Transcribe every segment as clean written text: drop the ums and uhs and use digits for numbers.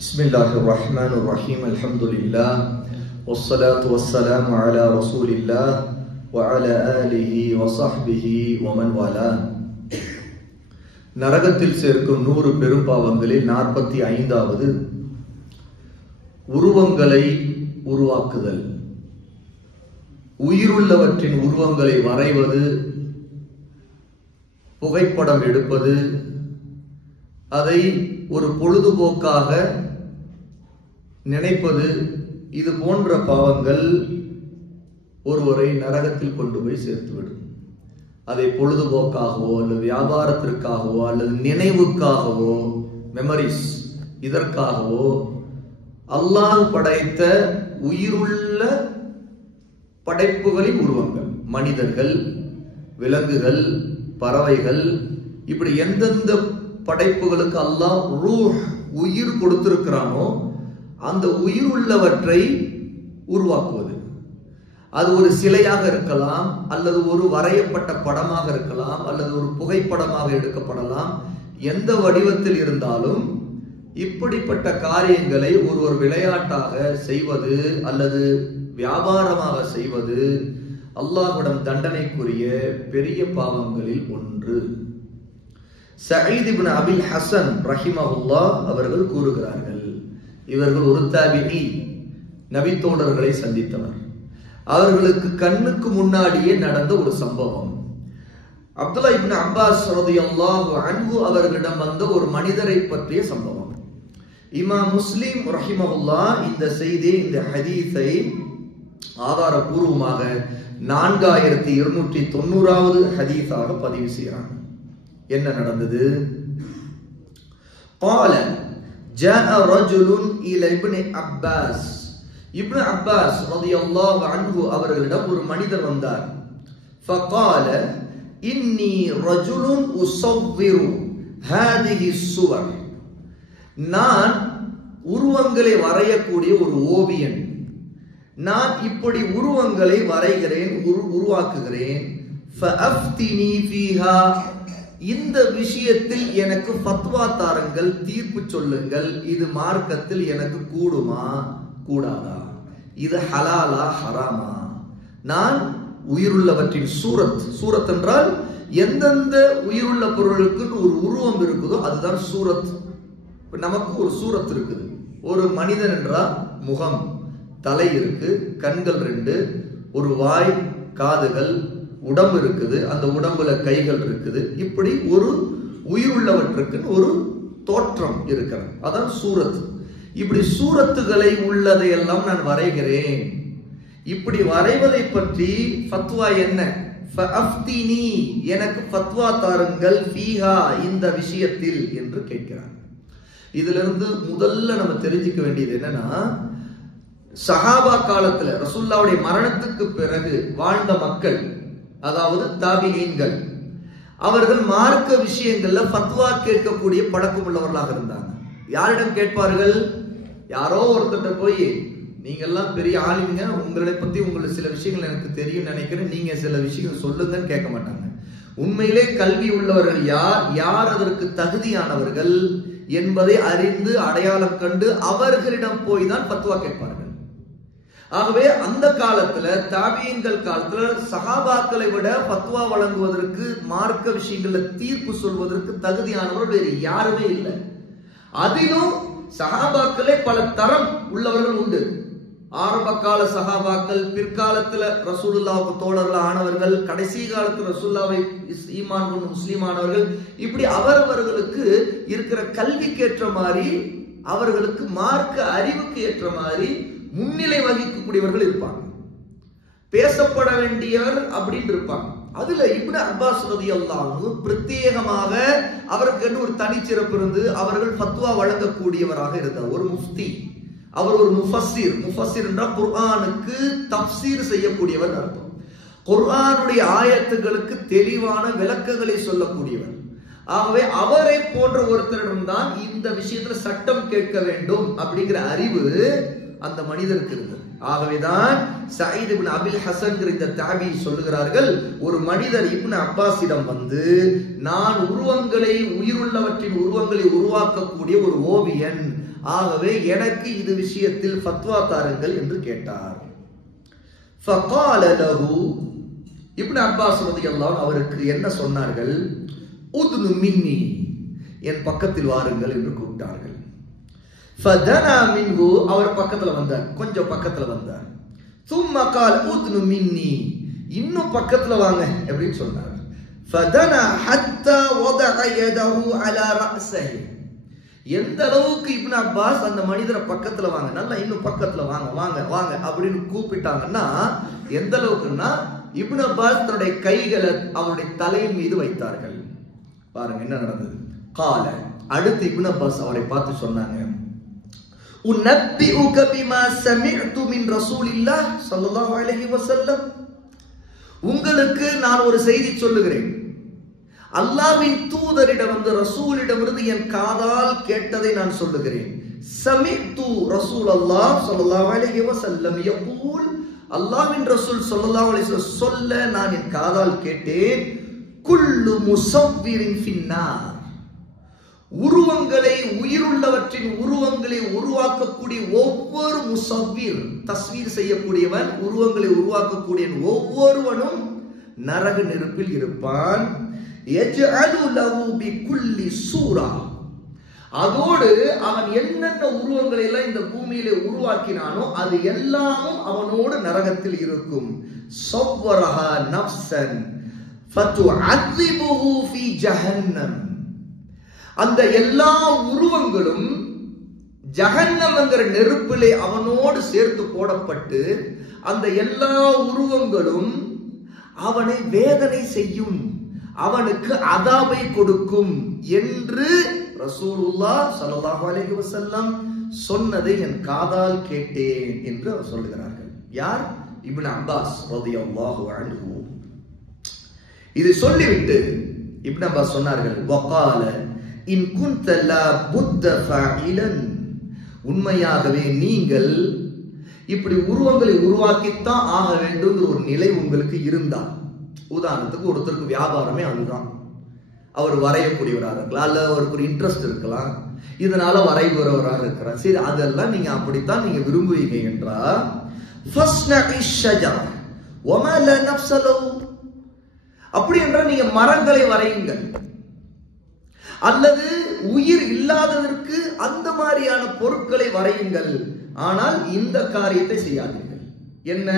Bismillahirrahmanirrahim. Alhamdulillah. Wassalatu wassalamu ala rasulillah wa ala alihi wa sahbihi wa man wala. நரகத்தில் சேர்க்கும் 100 பெரும்பாவங்களில் 45வது உருவங்களை உருவாக்குதல். உயிருள்ளவற்றின் உருவங்களை வரைவது, புகைப்படம் எடுப்பது, அதை ஒரு பொழுதுபோக்காக நினைப்பது, இது போன்ற பாவங்கள் ஒருவரை நரகத்தில் கொண்டு போய் சேர்த்துவிடும். அதை பொழுதுபோக்காகவோ அல்லது வியாபாரத்திற்காகவோ அல்லது நினைவுக்காகவோ, மெமரிஸ், இதற்காகவோ அல்லாஹ் படைத்த உயிருள்ள படைப்புகளின் உருவங்கள், மனிதர்கள், விலங்குகள், பறவைகள், இப்படி எந்தெந்த படைப்புகளுக்கு அல்லாஹ் ரூஹ், உயிர் கொடுத்திருக்கிறானோ அந்த உயிர் உள்ளவற்றை உருவாக்குவது. அது ஒரு சிலையாக இருக்கலாம், அல்லது ஒரு வரையப்பட்ட படமாக இருக்கலாம், அல்லது ஒரு புகைப்படமாக எடுக்கப்படலாம். எந்த வடிவத்தில் இருந்தாலும் இப்படிப்பட்ட காரியங்களை ஒருவர் விளையாட்டாக செய்வது அல்லது வியாபாரமாக செய்வது அல்லாஹ்விடம் தண்டனைக்குரிய பெரிய பாவங்களில் ஒன்று. சயீத் இப்னு அபில் ஹசன் ரஹிமஹுல்லாஹ் அவர்கள் கூறுகிறார்கள், இவர்கள் ஒரு தாபிஈ, நபி தோழர்களை சந்தித்தவர். அவர்களுக்கு கண்ணுக்கு முன்னாடியே நடந்த ஒரு சம்பவம். அப்துல்லா இப்னு அப்பாஸ் ரலியல்லாஹு அன்ஹு அவர்களிடம் வந்த ஒரு மனிதரை பற்றிய சம்பவம். இமாம் முஸ்லிம் ரஹிமஹுல்லாஹ் இந்த செய்தி, இந்த ஹதீஸை ஆதாரபூர்வமாக 4290வது ஹதீஸாக பதிவு செய்கிறாங்க. என்ன நடந்தது? قال جاء رجل الى ابن عباس. இப்னு அப்பாஸ் ரலியல்லாஹு அன்ஹு அவர்களிடம் ஒரு மனிதர் வந்தார். فقال اني رجل اصور هذه الصور. நான் உருவங்களை வரையக்கூடிய ஒரு ஓவியன். நான் இப்படி உருவங்களை வரைகிறேன், உருவாக்குகிறேன். فافتني فيها. இந்த விஷயத்தில் எனக்கு ஃபத்வா தாருங்கள், தீர்ப்பு சொல்லுங்கள். இது மார்க்கத்தில் எனக்கு கூடுமா கூடாதா? இது ஹலாலா ஹராமா? நான் உயிருள்ளவற்றின் சூரத், சூரத் என்றால் எந்தெந்த உயிருள்ள பொருளுக்கு ஒரு உருவம் இருக்குதோ அதுதான் சூரத். நமக்கு ஒரு சூரத் இருக்குது. ஒரு மனிதன் என்றால் முகம், தலை இருக்கு, கண்கள் 2, ஒரு வாய், காதுகள், உடம்பு இருக்குது, அந்த உடம்புல கைகள் இருக்குது. இப்படி ஒரு உயிருள்ளவற்றுக்கு ஒரு தோற்றம் இருக்கிறது, அதான் சூரத். இப்படி சூரத்துகளை உள்ளதையெல்லாம் நான் வரைகிறேன். இப்படி வரைவதை பற்றி ஃபத்வா என்ன? ஃபஅஃப்தினி, எனக்கு ஃபத்வா தாருங்கள், ஃபீஹா, இந்த விஷயத்தில் என்று கேட்கிறார். இதிலிருந்து முதல்ல நம்ம தெரிஞ்சுக்க வேண்டியது என்னன்னா, சஹாபா காலத்துல ரசூலுல்லாஹ்வுடைய மரணத்துக்கு பிறகு வாழ்ந்த மக்கள், அதாவது தாபிஈன்கள், அவர்கள் மார்க்க விஷயங்கள்ல ஃபத்வா கேட்கக்கூடிய பழக்கம் உள்ளவர்களாக இருந்தாங்க. யாரிடம் கேட்பார்கள்? யாரோ ஒருத்தர் போய், நீங்க எல்லாம் பெரிய ஆளுங்க, உங்களை பத்தி உங்களுக்கு சில விஷயங்கள் எனக்கு தெரியும் நினைக்கிறேன், நீங்க சில விஷயங்கள் சொல்லுங்கன்னு கேட்க மாட்டாங்க. உண்மையிலே கல்வி உள்ளவர்கள் யார், யார் அதற்கு தகுதியானவர்கள் என்பதை அறிந்து அடையாளம் கண்டு அவர்களிடம் போய் தான் ஃபத்வா கேட்பார்கள். ஆகவே அந்த காலத்துல, தாபியீன்கள் காலத்துல, சஹாபாக்களை விட ஃபத்வா வழங்குவதற்கு, மார்க்க விஷயங்கள்ல தீர்ப்பு சொல்வதற்கு தகுதியானவர்கள் வேறு யாருமே இல்லை. அதிலும் சஹாபாக்களே பல தரம் உள்ளவர்கள் உண்டு. ஆரம்ப கால சஹாபாக்கள், பிற்காலத்துல ரசூலுல்லாஹ்வுக்கு தோழர்கள் ஆனவர்கள், கடைசி காலத்துல ரசூலுல்லாஹ்வை ஈமான் கொண்டு முஸ்லீம் ஆனவர்கள், இப்படி அவரவர்களுக்கு இருக்கிற கல்விக்கு ஏற்ற மாதிரி, அவர்களுக்கு மார்க்க அறிவுக்கு ஏற்ற மாதிரி முன்னிலை வகிக்கக்கூடியவர்கள் இருப்பாங்க. பேசப்பட வேண்டியவர் அப்படின்னு இருப்பாங்க. அதுல இப்னு அப்பாஸ் ரலியல்லாஹு அன்ஹு பிரத்யேகமாக அவருக்கு ஒரு தனிச்சிறப்பு இருந்து அவர்கள் ஃபத்வா வழங்கக்கூடியவராக இருந்தார். ஒரு முஃப்தி, அவர் ஒரு முஃபஸ்ஸிர். முஃபஸ்ஸிர் என்றால் குர்ஆனுக்கு தஃப்சீர் செய்யக்கூடியவர் அர்த்தம். குர்ஆனுடைய ஆயத்துகளுக்கு தெளிவான விளக்கங்களை சொல்லக்கூடியவர். ஆகவே அவரை போன்ற ஒருத்தரிடம் தான் இந்த விஷயத்துல சட்டம் கேட்க வேண்டும் அப்படிங்கிற அறிவு அந்த மனிதருக்கு இருந்தது. ஆகவேதான் சயீத் இப்னு அபில் ஹசன் இந்த தாபி சொல்லுகிறார்கள், ஒரு மனிதர் இப்னு அப்பாஸிடம் வந்து, நான் உருவங்களை, உயிருள்ளவற்றின் உருவங்களை உருவாக்கக்கூடிய ஒரு ஓவியன், ஆகவே எனக்கு இது விஷயத்தில் ஃபத்வா தாருங்கள் என்று கேட்டார். ஃபகால லஹு, இப்னு அப்பாஸ் ரலியல்லாஹு அவருக்கு என்ன சொன்னார்கள்? உத்னு மின்னி, என் பக்கத்தில் வாருங்கள் என்று கூப்பிட்டார்கள். ஃபதனா மின்ஹு, அவர் பக்கத்துல வந்தார், கொஞ்சம் பக்கத்துல வந்தார். சும்ம கால் உத்னு மின்னி, இன்னும் பக்கத்துல வாங்க அப்படின்னு சொன்னார். ஃபதனா ஹத்தா வதஅ யதஹு அலா ரஅஸஹி, எந்த அளவுக்கு இப்னு அப்பாஸ் அந்த மனிதரை பக்கத்துல வாங்க, நல்லா இன்னும் பக்கத்துல வாங்க வாங்க வாங்க அப்படின்னு கூப்பிட்டாங்கன்னா எந்த அளவுக்குன்னா இப்னு அப்பாஸ் தன்னுடைய கைகளை அவருடைய தலையின் மீது வைத்தார்கள். பாருங்க என்ன நடந்தது. கால, அடுத்து இப்னு அப்பாஸ் அவரை பார்த்து சொன்னாங்க, உன்னபிஉக பிமா சமிஅது மின் ரசூலில்லாஹ் ஸல்லல்லாஹு அலைஹி வஸல்லம், உங்களுக்கு நான் ஒரு செய்தி சொல்லுகிறேன். அல்லாஹ்வின் தூதரிடம் வந்து ரசூலிடமிருந்து என் காதால் கேட்டதை நான் சொல்லுகிறேன். சமிஅது ரசூலல்லாஹ் ஸல்லல்லாஹு அலைஹி வஸல்லம் யகூல், அல்லாஹ்வின் ரசூல் ஸல்லல்லாஹு அலைஹி வஸல்லம் சொல்ல நான் என் காதால் கேட்டேன். குல்லு முஸவ்விரின் ஃபின்னார், உருவங்களை, உயிருள்ளவற்றின் உருவங்களை உருவாக்கக்கூடிய ஒவ்வொரு முஸவ்விர், தஸ்வீர் செய்யக்கூடியவன், உருவங்களை உருவாக்கக்கூடிய ஒவ்வொருவனும் நரக நெருப்பில் இருப்பான். யஜ்அலு லஹு பிகுல்லி சூரா, அதோடு அவன் என்னென்ன உருவங்களை எல்லாம் இந்த பூமியிலே உருவாக்கினானோ அது எல்லாமும் அவனோடு நரகத்தில் இருக்கும். ஸவ்வரஹா நஃப்ஸன் ஃபதுஅذிபுஹு ஃபீ ஜஹன்னம், அந்த எல்லா உருவங்களும் ஜஹன்னம் என்கிற நெருப்பிலே அவனோடு சேர்த்து போடப்பட்டு அந்த எல்லா உருவங்களும் அவனை வேதனை செய்யும், அவனுக்கு அதாபை கொடுக்கும் என்று ரசூலுல்லாஹ் ஸல்லல்லாஹு அலைஹி வஸல்லம் சொன்னதை என் காதால் கேட்டேன் என்று அவர் சொல்லுகிறார்கள். யார்? இப்னு அப்பாஸ் ரலியல்லாஹு அன்ஹு. இது சொல்லிவிட்டு இப்னு அப்பாஸ் சொன்னார்கள், வகால இன் குன்த லா புத்த ஃபாயிலன், உண்மையாகவே நீங்கள் இப்படி உருவங்களை உருவாக்கித்தான் ஆக வேண்டும் ஒரு நிலை உங்களுக்கு இருந்தால், உதாரணத்துக்கு ஒருத்தருக்கு வியாபாரமே அதுதான், அவர் வரையக்கூடியவராக இருக்கலாம், அல்ல அவருக்கு ஒரு இன்ட்ரெஸ்ட் இருக்கலாம், இதனால வரைபவராக இருக்கிறார், சரி அதெல்லாம் நீங்க அப்படித்தான் நீங்க விரும்புவீங்க என்றா அப்படி என்றால் நீங்க மரங்களை வரையுங்கள், அல்லது உயிர் இல்லாததற்கு அந்த மாதிரியான பொருட்களை வரையுங்கள், ஆனால் இந்த காரியத்தை செய்யாதீர்கள். என்ன?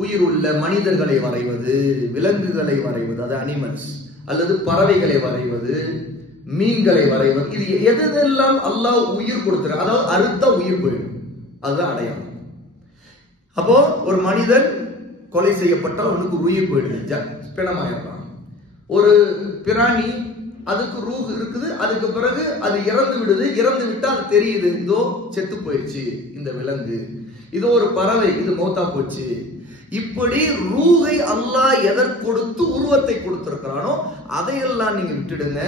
உயிர் உள்ள மனிதர்களை வரைவது, விலங்குகளை வரைவது, அது அனிமல்ஸ், அல்லது பறவைகளை வரைவது, மீன்களை வரைவது, இது எதெல்லாம் அல்லாஹ் உயிர் கொடுத்துரு, அதாவது அறுத்தா உயிர் போயிடும், அதுதான் அடையாளம். அப்போ ஒரு மனிதன் கொலை செய்யப்பட்டால் அவனுக்கு உயிர் போயிடுது, பிணமாயிடலாம். ஒரு பிராணி, அதுக்கு ரூஹ் இருக்குது, அதுக்கு பிறகு அது இறந்து விடுது, இறந்து விட்டா அது தெரியுது, இதோ செத்து போயிடுச்சு இந்த விலங்கு, இதோ ஒரு பறவை, இது மௌத்தா போச்சு. இப்படி ரூஹை அல்லாஹ் எதற்கு கொடுத்து உருவத்தை கொடுத்திருக்கிறானோ அதையெல்லாம் நீங்க விட்டுடுங்க,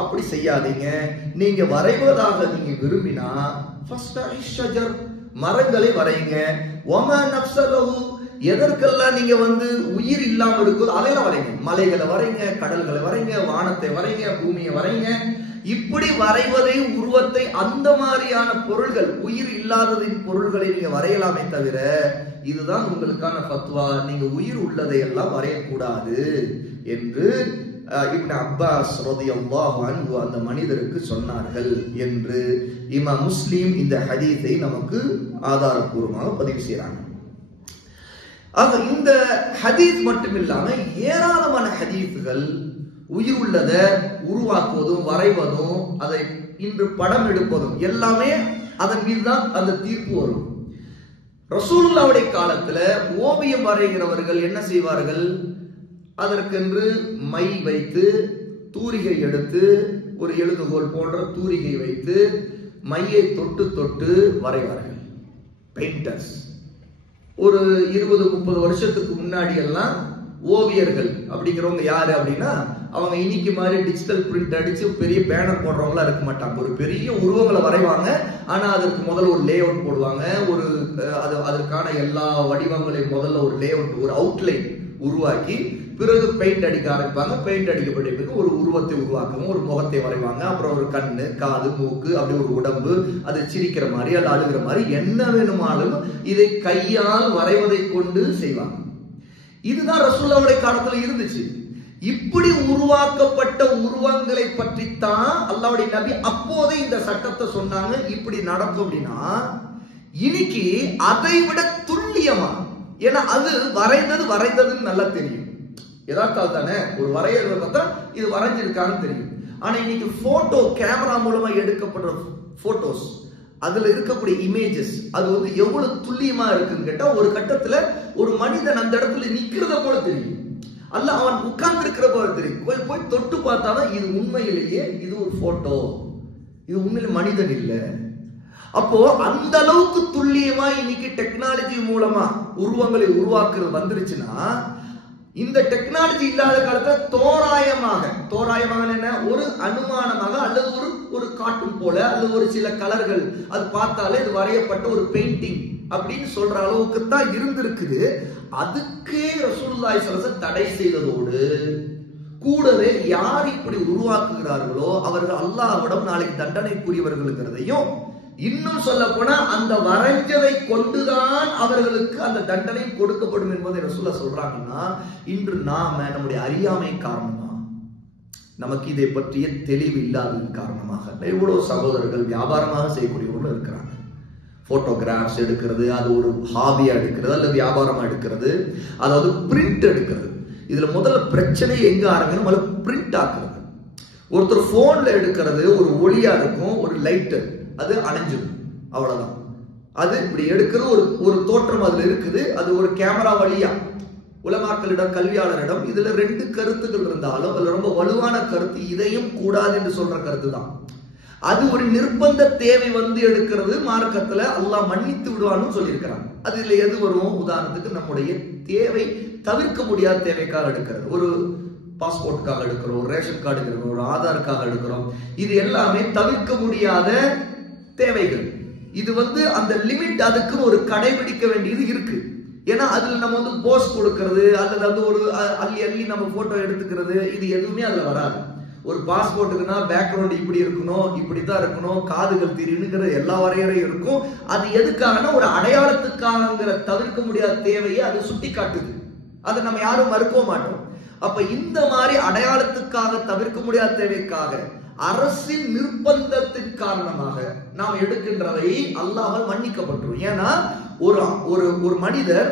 அப்படி செய்யாதீங்க. நீங்க வரைவதாக நீங்க விரும்பினா மரங்களை வரையுங்க. வமா நஃப்ஸலஹு, எதற்கெல்லாம் நீங்க உயிர் இல்லாம இருக்குதோ அதையெல்லாம் வரைங்க. மலைகளை வரைங்க, கடல்களை வரைங்க, வானத்தை வரைங்க, பூமியை வரைங்க. இப்படி வரைவதை, உருவத்தை, அந்த மாதிரியான பொருள்கள், உயிர் இல்லாததின் பொருள்களை நீங்க வரையலாமே தவிர இதுதான் உங்களுக்கான ஃபத்வா, நீங்க உயிர் உள்ளதை எல்லாம் வரையக்கூடாது என்று இப்னு அப்பாஸ் ரலியல்லாஹு அன்ஹு அந்த மனிதருக்கு சொன்னார்கள் என்று இமாம் முஸ்லிம் இந்த ஹதீஸை நமக்கு ஆதாரப்பூர்வமாக பதிவு செய்கிறாங்க. ஆக இந்த ஹதீஸ் மட்டும் இல்லாம ஏராளமான ஹதீஸ்கள் உயிர் உள்ளதை உருவாக்குவதும் வரைவதும், அதை இன்று படம் எடுப்பதும் எல்லாமே அதன் மீதுதான் அந்த தீர்ப்பு வரும். ரசூலுல்லாஹ்வுடைய காலத்துல ஓவியம் வரைகிறவர்கள் என்ன செய்வார்கள்? அதற்கென்று மை வைத்து, தூரிகை எடுத்து, ஒரு எழுதுகோல் போன்ற தூரிகை வைத்து மையை தொட்டு தொட்டு வரைவார்கள் பெயிண்டர்ஸ். ஒரு 20-30 வருஷத்துக்கு முன்னாடி எல்லாம் ஓவியர்கள் அப்படிங்கிறவங்க யாரு அப்படின்னா, அவங்க இன்னைக்கு மாதிரி டிஜிட்டல் பிரிண்ட் அடிச்சு பெரிய பேனர் போடுறவங்களா இருக்க மாட்டாங்க. ஒரு பெரிய உருவங்களை வரைவாங்க, ஆனா அதற்கு முதல்ல ஒரு லே அவுட் போடுவாங்க, அதற்கான எல்லா வடிவங்களையும் முதல்ல ஒரு லே அவுட், ஒரு அவுட்லைன் உருவாக்கி பிறகு பெயிண்ட் அடிக்க ஆரம்பிப்பாங்க. பெயிண்ட் அடிக்கப்பட்ட பிறகு ஒரு உருவத்தை உருவாக்குவாங்க, ஒரு முகத்தை வரைவாங்க, அப்புறம் ஒரு கண்ணு, காது, மூக்கு, அப்படி ஒரு உடம்பு, அது சிரிக்கிற மாதிரி அல்ல அழுகிற மாதிரி என்ன வேணுமானாலும் இதை கையால் வரைவதை கொண்டு செய்வாங்க. இதுதான் ரசூலுல்லாஹ்வுடைய காலத்துல இருந்துச்சு. இப்படி உருவாக்கப்பட்ட உருவங்களை பற்றித்தான் அல்லாஹ்வுடைய நபி அப்போதே இந்த சட்டத்தை சொன்னாங்க. இப்படி நடக்கும் அப்படின்னா இன்னைக்கு அதை விட துல்லியமா, ஏன்னா அது வரைந்ததுன்னு நல்லா தெரியும். யதார்த்தம் தானே, ஒரு வரையறத பார்த்தா இது வரைஞ்சிருக்கான்னு தெரியும். ஆனா இன்னைக்கு போட்டோ கேமரா மூலமா எடுக்கப்படுற போட்டோஸ், அதுல இருக்கக்கூடிய இமேஜஸ் அது வந்து எவ்வளவு துல்லியமா இருக்குன்னு கேட்டா, ஒரு கட்டத்துல ஒரு மனிதன் அந்த இடத்துல நிக்கிறத போல தெரியும், அல்ல அவன் உட்கார்ந்து இருக்கிற போல தெரியும். போய் தொட்டு பார்த்தாதான் இது உண்மையிலேயே இது ஒரு போட்டோ, இது உண்மையில மனிதன் இல்லை. அப்போ அந்த அளவுக்கு துல்லியமா இன்னைக்கு டெக்னாலஜி மூலமா உருவங்களை உருவாக்குறது வந்துருச்சுன்னா, இந்த டெக்னாலஜி இல்லாத காலத்துல தோராயமாக என்ன, ஒரு அனுமானமாக அல்லது ஒரு கார்ட்டூன் போல அல்லது ஒரு சில கலர்கள் அது பார்த்தாலே இது வரையப்பட்ட ஒரு பெயிண்டிங் அப்படின்னு சொல்ற அளவுக்கு தான் இருந்திருக்குது. அதுக்கே ரசூலுல்லாஹி ஸல்லல்லாஹு அலைஹி வஸல்லம் தடை செய்ததோடு கூடவே யார் இப்படி உருவாக்குகிறார்களோ அவர்கள் அல்லாஹ்விடம் நாளைக்கு தண்டனைக்குரியவர்களுங்கிறதையும், இன்னும் சொல்ல போனா அந்த வரைஞ்சதை கொண்டுதான் அவர்களுக்கு அந்த தண்டனை கொடுக்கப்படும் என்பதை ரசூலுல்லாஹ் சொல்றாங்கன்னா, இன்று நாம நம்முடைய அறியாமை காரணமா, நமக்கு இதை பற்றிய தெளிவு இல்லாததன் காரணமாக எவ்வளவு சகோதரர்கள் வியாபாரமாக செய்யக்கூடியவர்கள் இருக்கிறாங்க. போட்டோகிராஃப்ஸ் எடுக்கிறது, அது ஒரு ஹாபியா எடுக்கிறது அல்லது வியாபாரமா எடுக்கிறது, அதாவது பிரிண்ட் எடுக்கிறது. இதுல முதல்ல பிரச்சனை எங்க ஆரம்பிக்கணும், முதல்ல பிரிண்ட் ஆக்குறது. ஒருத்தர் போன்ல எடுக்கிறது ஒரு ஒளியா இருக்கும், ஒரு லைட் அது அணைஞ்சிடும், அவ்வளவுதான். அது இப்படி எடுக்கிறது ஒரு தோற்றம் அதுல இருக்குது. அது ஒரு கேமரா வழியா உலமாக்களிடம் கல்வியாளரிடம் இதுல ரெண்டு கருத்துக்கள் இருந்தாலும் அதுல ரொம்ப வலுவான கருத்து இதையும் கூடாது என்று சொல்ற கருத்து தான். அது ஒரு நிர்பந்த தேவை வந்து எடுக்கிறது, மார்க்கத்துல அல்லாஹ் மன்னித்து விடுவான்னு சொல்லியிருக்கிறாங்க. அதுல எது வரும், உதாரணத்துக்கு நம்முடைய தேவை தவிர்க்க முடியாத தேவைக்காக எடுக்கிறது, ஒரு பாஸ்போர்ட்டுக்காக எடுக்கிறோம், ஒரு ரேஷன் கார்டு எடுக்கிறோம், ஒரு ஆதாருக்காக எடுக்கிறோம். இது எல்லாமே தவிர்க்க முடியாத தேவைகள். இது வந்து அந்த லிமிட் அதுக்கு ஒரு கடைபிடிக்க வேண்டியது இருக்கு. ஏன்னா அதுல நம்ம வந்து போஸ் கொடுக்கிறது அல்லது வந்து ஒரு அள்ளி நம்ம போட்டோ எடுத்துக்கிறது இது எதுவுமே அதுல வராது. ஒரு பாஸ்போர்ட்டுக்குன்னா பேக்ரவுண்ட் இப்படி இருக்கணும், இப்படித்தான் இருக்கணும், காதுகள் திரினுங்கிற எல்லா வரையறையும் இருக்கும். அது எதுக்காகனா ஒரு அடையாளத்துக்காகங்கிற தவிர்க்க முடியாத தேவையை அது சுட்டி காட்டுது. அதை நம்ம யாரும் மறுக்க மாட்டோம். அப்ப இந்த மாதிரி அடையாளத்துக்காக தவிர்க்க முடியாத தேவைக்காக அரசின் நிர்பந்தத்தின் காரணமாக நாம் எடுக்கின்றவை அல்லாஹ்வால் மன்னிக்கப்பட்டுரும். ஏன்னா ஒரு மனிதர்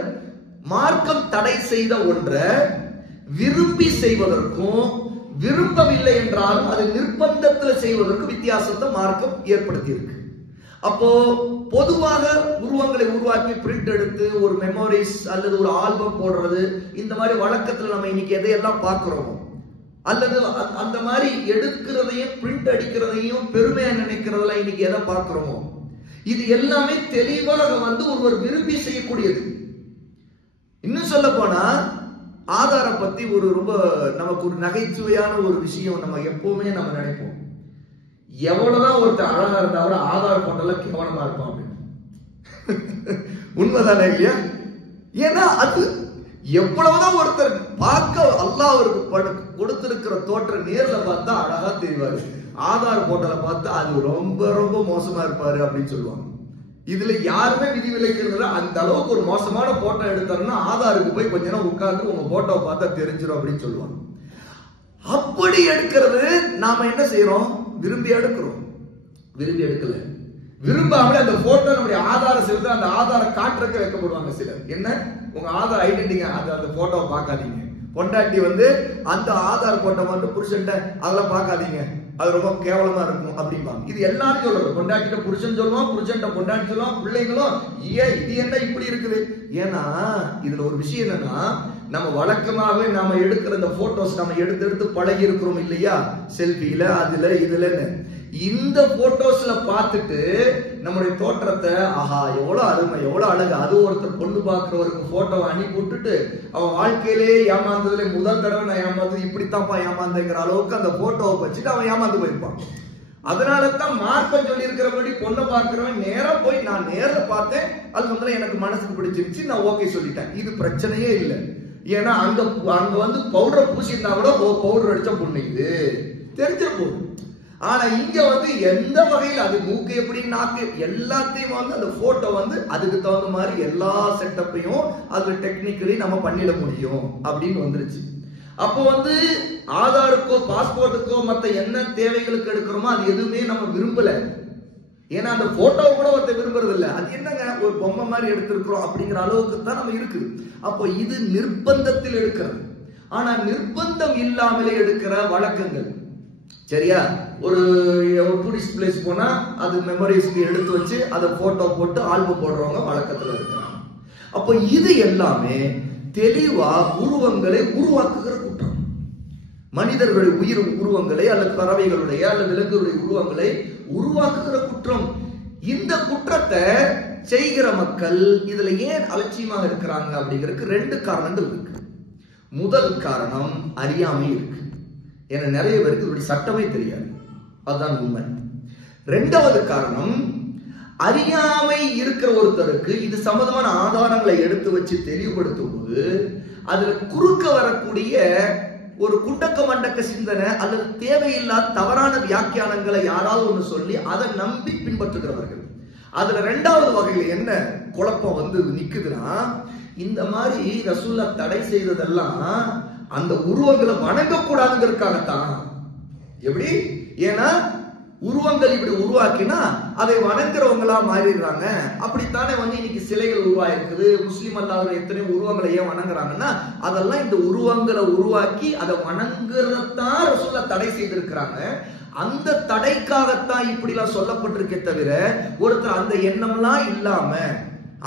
மார்க்கம் தடை செய்த ஒன்றை விரும்பி செய்வதற்கும் விரும்பவில்லை என்றாலும் அது நிர்பந்தத்தில் செய்வதற்கு வித்தியாசத்தை மார்க்கம் ஏற்படுத்தி இருக்கு. அப்போ பொதுவாக உருவங்களை உருவாக்கி பிரிண்ட் எடுத்து ஒரு மெமோரிஸ் அல்லது ஒரு ஆல்பம் போடுறது, இந்த மாதிரி வழக்கத்துல நம்ம இன்னைக்கு எதையெல்லாம் பார்க்கிறோமோ அல்லது அந்த மாதிரி எடுக்கிறதையும் பிரிண்ட் அடிக்கிறதையும் பெருமையா நினைக்கிறதெல்லாம் இன்னைக்கு எதை பார்க்கிறோமோ, இது எல்லாமே தெளிவாக வந்து ஒருவர் விரும்பி செய்யக்கூடியது. இன்னும் சொல்ல போனா ஆதார பத்தி ஒரு ரொம்ப நமக்கு ஒரு நகைச்சுவையான ஒரு விஷயம் நம்ம எப்பவுமே நம்ம நினைப்போம், எவ்வளவுதான் ஒருத்தர் அழகா இருந்தாலும் ஆதார் போட்டல கேவலமா இருப்பான் அப்படின்னு. உண்மைதானே இல்லையா? ஏன்னா அது எவ்வளவுதான் ஒருத்தர் பார்க்க அல்லாஹ் அவருக்கு கொடுத்திருக்கிற தோற்றம் நேர்ல பார்த்தா அழகா தெரிவாரு, ஆதார் போட்டல பார்த்தா அது ரொம்ப ரொம்ப மோசமா இருப்பாரு அப்படின்னு சொல்லுவாங்க. இதுல யாருமே விதிவிலக்கு அந்த அளவுக்கு ஒரு மோசமான போட்டோ எடுத்தாருன்னா ஆதாருக்கு போய் கொஞ்ச நேரம் உட்கார்ந்து உங்க போட்டோவை பார்த்தா தெரிஞ்சிடும் அப்படின்னு சொல்லுவாங்க. அப்படி எடுக்கிறது நாம என்ன செய்யறோம், விரும்பி எடுக்கிறோம். விரும்பி எடுக்கல, விரும்பாமலே அந்த போட்டோ நம்முடைய ஆதார சேர்த்து அந்த ஆதார காட்டுறதுக்கு வைக்கப்படுவாங்க சிலர். என்ன, உங்க ஆதார் ஐடென்டிங்க அந்த போட்டோவை பார்க்காதீங்க, பொண்டாட்டி வந்து அந்த ஆதார் போட்டோ மட்டும் புருஷன்ட்ட அதெல்லாம் பார்க்காதீங்க, அது ரொம்ப கேவலமா இருக்கும் அப்படிம்பாங்க. இது எல்லாரும் சொல்றது, பொண்டாட்டிட்ட புருஷன் சொல்லுவான், புருஷன்ட்ட பொண்டாட்டி சொல்லுவான், பிள்ளைங்களும் ஏன் இது என்ன இப்படி இருக்குது. ஏன்னா இதுல ஒரு விஷயம் என்னன்னா, நம்ம வழக்கமாகவே நாம எடுக்கிற இந்த போட்டோஸ் நம்ம எடுத்து பழகி இருக்கிறோம் இல்லையா, செல்ஃபில அதுல இதுலன்னு. இந்த போட்டோஸ்ல பார்த்துட்டு நம்முடைய தோற்றத்தை ஆஹா எவ்வளவு அருமை எவ்வளவு அழகு, அது ஒருத்தர் பொண்ணு பார்க்கிறவருக்கு போட்டோவை அனுப்பி விட்டுட்டு அவன் வாழ்க்கையிலே ஏமாந்ததுல முதல் தடவை நான் ஏமாந்தது இப்படித்தான்ப்பா ஏமாந்துங்கிற அளவுக்கு அந்த போட்டோவை வச்சுட்டு அவன் ஏமாந்து போயிருப்பான். அதனாலதான் மார்க்கம் சொல்லி இருக்கிறபடி பொண்ணை பார்க்கிறவன் நேரா போய் நான் நேரில் பார்த்தேன், அது முதல்ல எனக்கு மனசுக்கு பிடிச்சிருச்சு, நான் ஓகே சொல்லிட்டேன், இது பிரச்சனையே இல்லை. ஏன்னா அங்க வந்து பவுடரை பூசியிருந்தா கூட பவுடர் அடிச்ச பொண்ணு இது தெரிஞ்ச போகுது. ஆனா இங்க வந்து எந்த வகையில் அது மூக்கு எப்படி நாக்கு எல்லாத்தையும் வந்து அந்த போட்டோ வந்து அதுக்கு தகுந்த மாதிரி எல்லா செட்டப்பையும் அது டெக்னிக்கலி நம்ம பண்ணிட முடியும் அப்படின்னு வந்துருச்சு. அப்போ வந்து ஆதாருக்கோ பாஸ்போர்ட்டுக்கோ மற்ற என்ன தேவைகளுக்கு எடுக்கிறோமோ அது எதுவுமே நம்ம விரும்பல. ஏன்னா அந்த போட்டோவை கூட ஒருத்தர் விரும்புறது இல்லை. அது என்னங்க ஒரு பொம்மை மாதிரி எடுத்திருக்கிறோம் அப்படிங்கிற அளவுக்கு தான் நம்ம இருக்குது. அப்போ இது நிர்பந்தத்தில் எடுக்கிறது. ஆனா நிர்பந்தம் இல்லாமலே எடுக்கிற வழக்கங்கள் சரியா, ஒரு டூரிஸ்ட் பிளேஸ் போனா அது மெமரிஸ்க்கு எடுத்து வச்சு அதை போட்டோ போட்டு ஆல்பம் போடுறவங்க வழக்கத்துல இருக்கிறாங்க. அப்போ இது எல்லாமே தெளிவா உருவங்களை உருவாக்குகிற குற்றம். மனிதர்களுடைய உயிர் உருவங்களை அல்லது பறவைகளுடைய அல்லது விலங்குகளுடைய உருவங்களை உருவாக்குகிற குற்றம். இந்த குற்றத்தை செய்கிற மக்கள் இதுல ஏன் அலட்சியமாக இருக்கிறாங்க அப்படிங்கிறதுக்கு 2 காரணங்கள் இருக்கு. முதல் காரணம் அறியாமை இருக்கு. ஏன்னா நிறைய பேருக்கு இதோட சட்டமே தெரியாது, அதுதான் உண்மை. 2வது காரணம் அறியாமை இருக்கிற ஒருத்தருக்கு இது சம்பந்தமான ஆதாரங்களை எடுத்து வச்சு தெளிவுபடுத்தும் போது அதுல குறுக்க வரக்கூடிய ஒரு குண்டக்க மண்டக்க சிந்தனை அல்லது தேவையில்லாத தவறான வியாக்கியானங்களை யாராவது ஒண்ணு சொல்லி அதை நம்பி பின்பற்றுகிறவர்கள். அதுல 2வது வகையில என்ன குழப்பம் வந்து நிக்குதுன்னா, இந்த மாதிரி ரசூல்லா தடை செய்ததெல்லாம் அந்த உருவங்களை வணங்கக்கூடாதுங்கிறதுக்காகத்தான். எப்படி? ஏன்னா உருவங்கள் இப்படி உருவாக்கினா அதை வணங்குறவங்களா மாறிடுறாங்க. அப்படித்தானே வந்து இன்னைக்கு சிலைகள் உருவாயிருக்குது. முஸ்லீம் அல்லாத எத்தனை உருவங்களை ஏன் வணங்குறாங்கன்னா அதெல்லாம் இந்த உருவங்களை உருவாக்கி அதை வணங்குறதான் ரசூல்லா தடை செய்திருக்கிறாங்க. அந்த தடைக்காகத்தான் இப்படி எல்லாம் சொல்லப்பட்டிருக்கே தவிர ஒருத்தர் அந்த எண்ணம்லாம் இல்லாம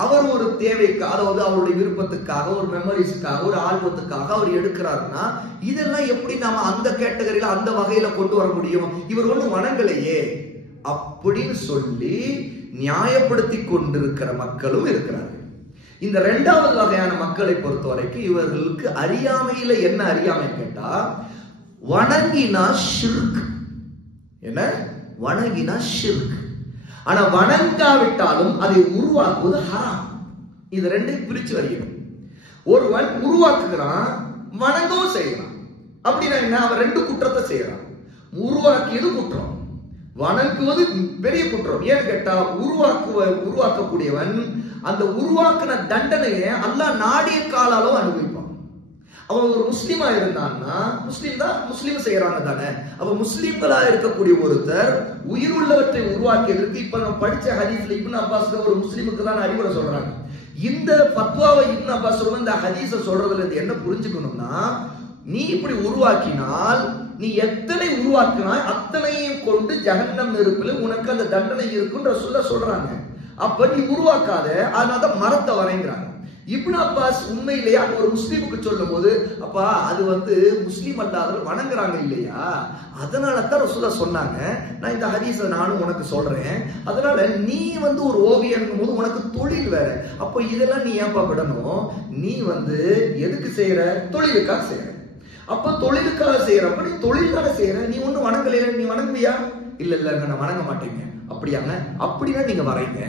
அவர் ஒரு தேவைக்கு, அதாவது அவருடைய விருப்பத்துக்காக, ஒரு மெமரிஸ்க்காக, ஒரு ஆல்பத்துக்காக அவர் எடுக்கிறாருன்னா இதெல்லாம் எப்படி நாம அந்த கேட்டகரியில அந்த வகையில கொண்டு வர முடியும்? இவர் ஒண்ணு வணங்கலையே அப்படின்னு சொல்லி நியாயப்படுத்தி கொண்டிருக்கிற மக்களும் இருக்கிறார்கள். இந்த 2வது வகையான மக்களை பொறுத்த வரைக்கும் இவர்களுக்கு அறியாமையில என்ன அறியாமை கேட்டா, வணங்கினா ஷிர்க். என்ன வணங்கினா ஷிர்க். ஆனா வணங்காவிட்டாலும் அதை உருவாக்குவது ஹராம். இது 2ஐயும் பிரிச்சு வருகிறோம். ஒருவன் உருவாக்குகிறான், வணங்கவும் செய்யறான். அப்படின்னா என்ன? அவன் 2 குற்றத்தை செய்யறான். உருவாக்கியது குற்றம், வணங்குவது பெரிய குற்றம். ஏன்னு கேட்டா உருவாக்கக்கூடியவன் அந்த உருவாக்கின தண்டனையை அல்லாஹ் நாடிய காலாலும் அனுபவிப்பான். அவன் ஒரு முஸ்லீமா இருந்தான்னா, முஸ்லீம் தான், முஸ்லீம் செய்யறாங்க தானே. அப்ப முஸ்லீம்களா இருக்கக்கூடிய ஒருத்தர் உயிர் உள்ளவற்றை உருவாக்கியதற்கு இப்ப நம்ம படிச்ச ஹதீஸ்ல இப்னு அப்பாஸ் ஒரு முஸ்லீமுக்கு தான் அறிவுரை சொல்றாங்க. இந்த பத்வாவை இப்னு அப்பாஸ் சொல்ற இந்த ஹதீஸை சொல்றதுல இருந்து என்ன புரிஞ்சுக்கணும்னா, நீ இப்படி உருவாக்கினால் நீ எத்தனை உருவாக்கினாய் அத்தனையும் கொண்டு ஜஹன்னம் நெருப்பில் உனக்கு அந்த தண்டனை இருக்குன்ற சொல்றாங்க. அப்ப நீ உருவாக்காத, அதனால மரத்தை வரைங்கிறாங்க. இப்னு அப்பாஸ் உண்மையிலேயே ஒரு முஸ்லீமுக்கு சொல்லும் போது, அப்பா அது வந்து முஸ்லீம் அல்லாதவர் வணங்குறாங்க இல்லையா, அதனால தான் ரசூலா சொன்னாங்க. நான் இந்த ஹதீஸை நானும் உனக்கு சொல்றேன். அதனால நீ வந்து ஒரு ஓவியம் போது உனக்கு தொழில் வேற. அப்போ இதெல்லாம் நீ ஏன்பா விடணும்? நீ வந்து எதுக்கு செய்யற? தொழிலுக்காக செய்யற. அப்ப தொழிலுக்காக செய்யறப்ப நீ தொழிலுக்காக செய்யற. நீ ஒண்ணு வணங்கலையா? நீ வணங்குவியா? இல்ல நான் வணங்க மாட்டேங்க. அப்படியாங்க? அப்படின்னா நீங்க வரைங்க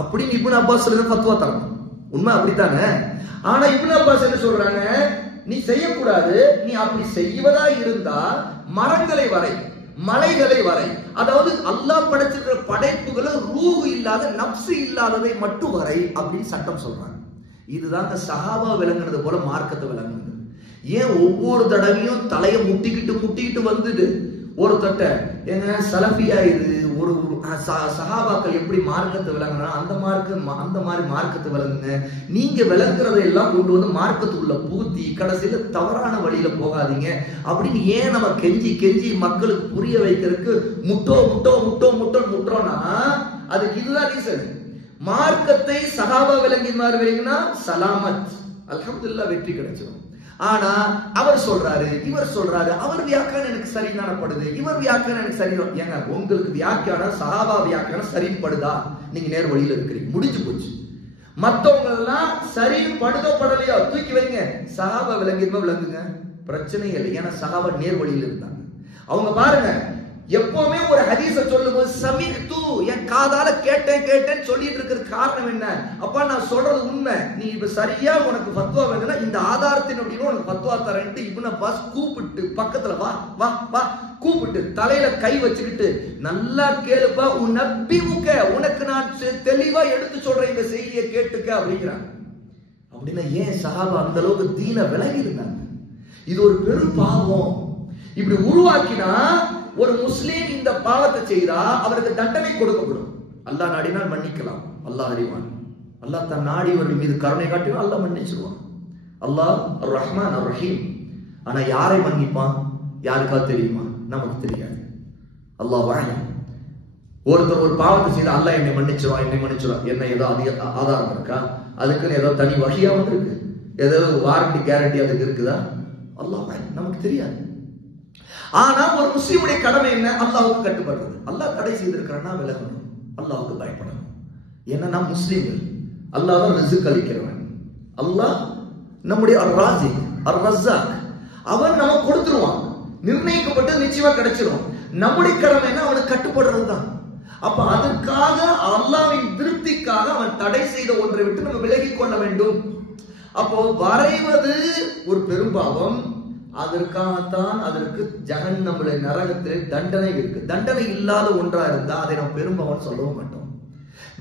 அப்படின்னு இப்னு அப்பாஸ் ஃபத்வா தரணும். உண்மை அப்படித்தானே? ஆனா இப்னு அப்பாஸ் என்ன சொல்றாங்க, நீ செய்யக்கூடாது. நீ அப்படி செய்வதா இருந்தா மரங்களை வரை, மலைகளை வரை, அதாவது அல்லாஹ் படைச்சிருக்கிற படைப்புகளை ரூஹ் இல்லாத, நப்சு இல்லாததை மட்டும் வரை அப்படின்னு சட்டம் சொல்றாங்க. இதுதாங்க சஹாபா விளங்குனது போல மார்க்கத்தை விளங்குனது. ஏன் ஒவ்வொரு தடவையும் தலையை முட்டிக்கிட்டு வந்துடு ஒருத்தட்ட எங்க சலஃபியா இது ஒரு சஹாபாக்கள் எப்படி மார்க்கத்தை விளங்குனா அந்த மாதிரி மார்க்கத்தை விளங்குங்க. நீங்க விளங்குறதை எல்லாம் கொண்டு வந்து மார்க்கத்துக்குள்ள பூத்தி கடைசியில தவறான வழியில போகாதீங்க அப்படின்னு ஏன் நம்ம கெஞ்சி மக்களுக்கு புரிய வைக்கிறதுக்கு முட்டோம்னா அதுக்கு இதுதான் ரீசன். மார்க்கத்தை சஹாபா விளங்கினா சலாமத், அல்ஹம்துலில்லாஹ், வெற்றி கிடைச்சிடும். ஆனா அவர் சொல்றாரு, இவர் சொல்றாரு, அவர் வியாக்கியானம் எனக்கு சரிதானப்படுது, இவர் வியாக்கியானம் எனக்கு சரிதான். ஏங்க உங்களுக்கு வியாக்கியானம் சஹாபா வியாக்கியானம் சரிப்படுதா? நீங்க நேர் வழியில இருக்கிறீங்க, முடிஞ்சு போச்சு. மத்தவங்க எல்லாம் சரி படுதோ படலையோ தூக்கி வைங்க, சஹாபா விளங்குங்க, பிரச்சனை இல்லை. ஏன்னா சஹாபா நேர் வழியில இருந்தாங்க. அவங்க பாருங்க, எப்பவுமே ஒரு ஹதீஸ சொல்லும்போது சமிஅ்து, என் காதால கேட்டேன்னு சொல்லிட்டு இருக்கிறது காரணம் என்ன? அப்பா நான் சொல்றது உண்மை, நீ இப்ப சரியா உனக்கு ஃபத்வா வேணும்னா இந்த ஆதாரத்தின் அப்படின்னு உனக்கு ஃபத்வா தரேன்ட்டு இப்னு அப்பாஸ் கூப்பிட்டு பக்கத்துல வா வா வா கூப்பிட்டு தலையில கை வச்சுக்கிட்டு நல்லா கேளுப்பா, உனக்கு நான் தெளிவா எடுத்து சொல்றேன், இந்த செய்தியை கேட்டுக்க அப்படிங்கிறாங்க. அப்படின்னா ஏன் சஹாபா அந்த அளவுக்கு தீன விலகி இருந்தாங்க? இது ஒரு பெரும் பாவம். இப்படி உருவாக்கினா ஒரு முஸ்லீம் இந்த பாவத்தை செய்தா அவருக்கு தண்டனை கொடுக்கப்படும். அல்லாஹ் நாடினால் மன்னிக்கலாம், அல்லாஹ் அறிவான். அல்லாஹ் தன் நாடியவர்கள் மீது கருணை காட்டினா அல்லாஹ் மன்னிச்சிருவான். அல்லாஹ் அர் ரஹ்மான் அர் ரஹீம். ஆனா யாரை மன்னிப்பான் யாருக்கா தெரியுமா? நமக்கு தெரியாது. அல்லாஹ் வாழும். ஒருத்தர் ஒரு பாவத்தை செய்தா அல்லாஹ் என்னை மன்னிச்சிருவான், என்ன ஏதோ ஆதாரம் இருக்கா? அதுக்குன்னு ஏதோ தனி வகையா இருக்கு, ஏதாவது வாரண்டி கேரண்டி அதுக்கு இருக்குதா? அல்லாஹ் நமக்கு தெரியாது. ஆனா ஒரு முஸ்லிமுடைய கடமை என்ன? அல்லாஹ்வுக்கு கட்டுப்படுறது. அல்லாஹ் தடை செய்திருக்கிறான்னா விலகணும், அல்லாஹ்வுக்கு பயப்படணும். ஏன்னா நாம் முஸ்லிம்கள். அல்லாஹ் தான் ரிஸ்க் அளிக்கிறவன். அல்லாஹ் நம்முடைய அர் ராஸிக் அர் ரஸாக். அவன் நமக்கு கொடுத்துருவான், நிர்ணயிக்கப்பட்டு நிச்சயமா கிடைச்சிரும். நம்முடைய கடமை என்ன? அவனுக்கு கட்டுப்படுறதுதான். அப்ப அதற்காக அல்லாஹ்வின் திருப்திக்காக அவன் தடை செய்த ஒன்றை விட்டு நம்ம விலகிக் கொள்ள வேண்டும். அப்போ வரைவது ஒரு பெரும்பாவம். அதற்காகத்தான் அதற்கு ஜஹன்னமுல நரகத்திலே தண்டனை இருக்கு. தண்டனை இல்லாத ஒன்றா இருந்தா அதை நாம் பெரும்பாவம் சொல்லவும் மாட்டோம்.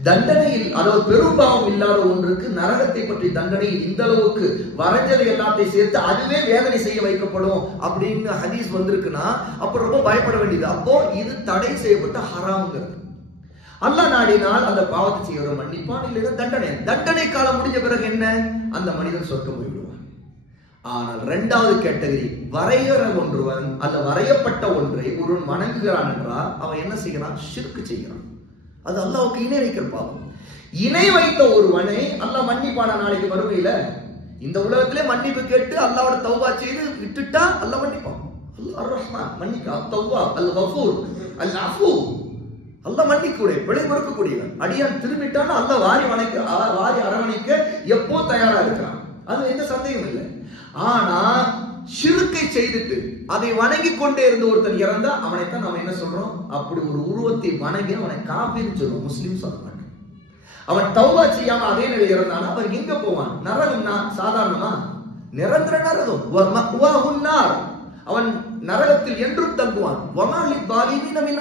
தண்டனையில் அதாவது பெரும்பாவம் இல்லாத ஒன்றுக்கு நரகத்தை பற்றி தண்டனை இந்த அளவுக்கு வரைஞ்சலை எல்லாத்தையும் சேர்த்து அதுவே வேதனை செய்ய வைக்கப்படும் அப்படின்னு ஹதீஸ் வந்திருக்குன்னா அப்ப ரொம்ப பயப்பட வேண்டியது. அப்போ இது தடை செய்யப்பட்ட ஹராம்ங்கிறது. அல்லாஹ் நாடினால் அந்த பாவத்தை செய்யற மன்னிப்பான், இல்லைன்னா தண்டனை காலம் முடிஞ்ச பிறகு என்ன? அந்த மனிதன் சொர்க்கம் போய்விடுவான். ஆனால் இரண்டாவது கேட்டகரி, வரைகிற ஒன்றுவன் அல்ல வரையப்பட்ட ஒன்றை ஒருவன் வணங்குகிறான் என்றால் அவன் என்ன செய்கிறான்? ஷிர்க் செய்கிறான். அது அல்லாஹ்வுக்கு இணை வைக்கிற பாவம். இணை வைத்த ஒருவனை அல்லாஹ் மன்னிப்பான நாளைக்கு வறுமையில இந்த உலகத்திலே மன்னிப்பு கேட்டு அல்லாஹ்வோட தௌபா செய்து விட்டுட்டா அல்லாஹ் மன்னிப்பான். அல்லாஹ் அர் ரஹ்மான் மன்னிக்க, அத்தௌவாப் அல் கஃபூர் அல் அஃபூ. அல்லாஹ் மன்னிக்கக்கூடிய பிழை பொறுக்கக்கூடியவன். அடியான் திரும்பிட்டான்னு அல்லாஹ் வாரி அரவணைக்க எப்போ தயாரா இருக்கிறான், அது எந்த சந்தேகம் இல்லை. ஆனா ஷிர்க்கை செய்துட்டு அதை வணங்கி கொண்டே இருந்த ஒருத்தர் இறந்தா அவனைத்தான் நம்ம என்ன சொல்றோம்? அப்படி ஒரு உருவத்தை வணங்கி அவனை காஃபிர்னு சொல்றோம், முஸ்லிம் சொல்ல மாட்டோம். அவன் தௌபா செய்யாம அதே நிலை இறந்தானா அவன் எங்க போவான்? நரகம்னா சாதாரணமா? நிரந்தர நரகம். அவன் நரகத்தில் என்றும் தங்குவான்.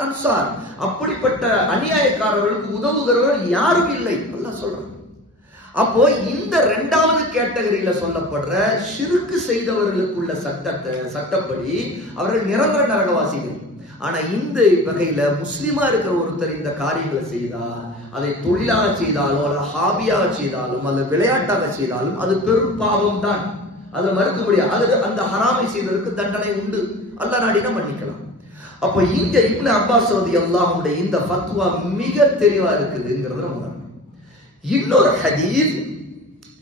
அன்சார். அப்படிப்பட்ட அநியாயக்காரர்களுக்கு உதவுகிறவர்கள் யாரும் இல்லை அல்லாஹ் சொல்றான். அப்போ இந்த இரண்டாவது கேட்டகரியில சொல்லப்படுற ஷிர்க் செய்தவர்களுக்குள்ள சட்டப்படி அவர்கள் நிரந்தர நரகவாசிகள். ஆனா இந்த வகையில முஸ்லிமா இருக்கிற ஒருத்தர் இந்த காரியங்களை செய்தா, அதை தொழிலாக செய்தாலும் அல்லது ஹாபியாக செய்தாலும் அல்லது விளையாட்டாக செய்தாலும் அது பெரும் பாவம் தான். அதை மறுக்க முடியாது. அது அந்த ஹராமை செய்ததற்கு தண்டனை உண்டு. அல்லாஹ் நாடினா மன்னிக்கலாம். அப்ப இங்க இப்னு அப்பாஸ் ரலியல்லாஹு அன்ஹு இந்த ஃபத்வா மிக தெளிவா இருக்குதுங்கிறத நம்ம இன்னொரு ஹதீஸ்,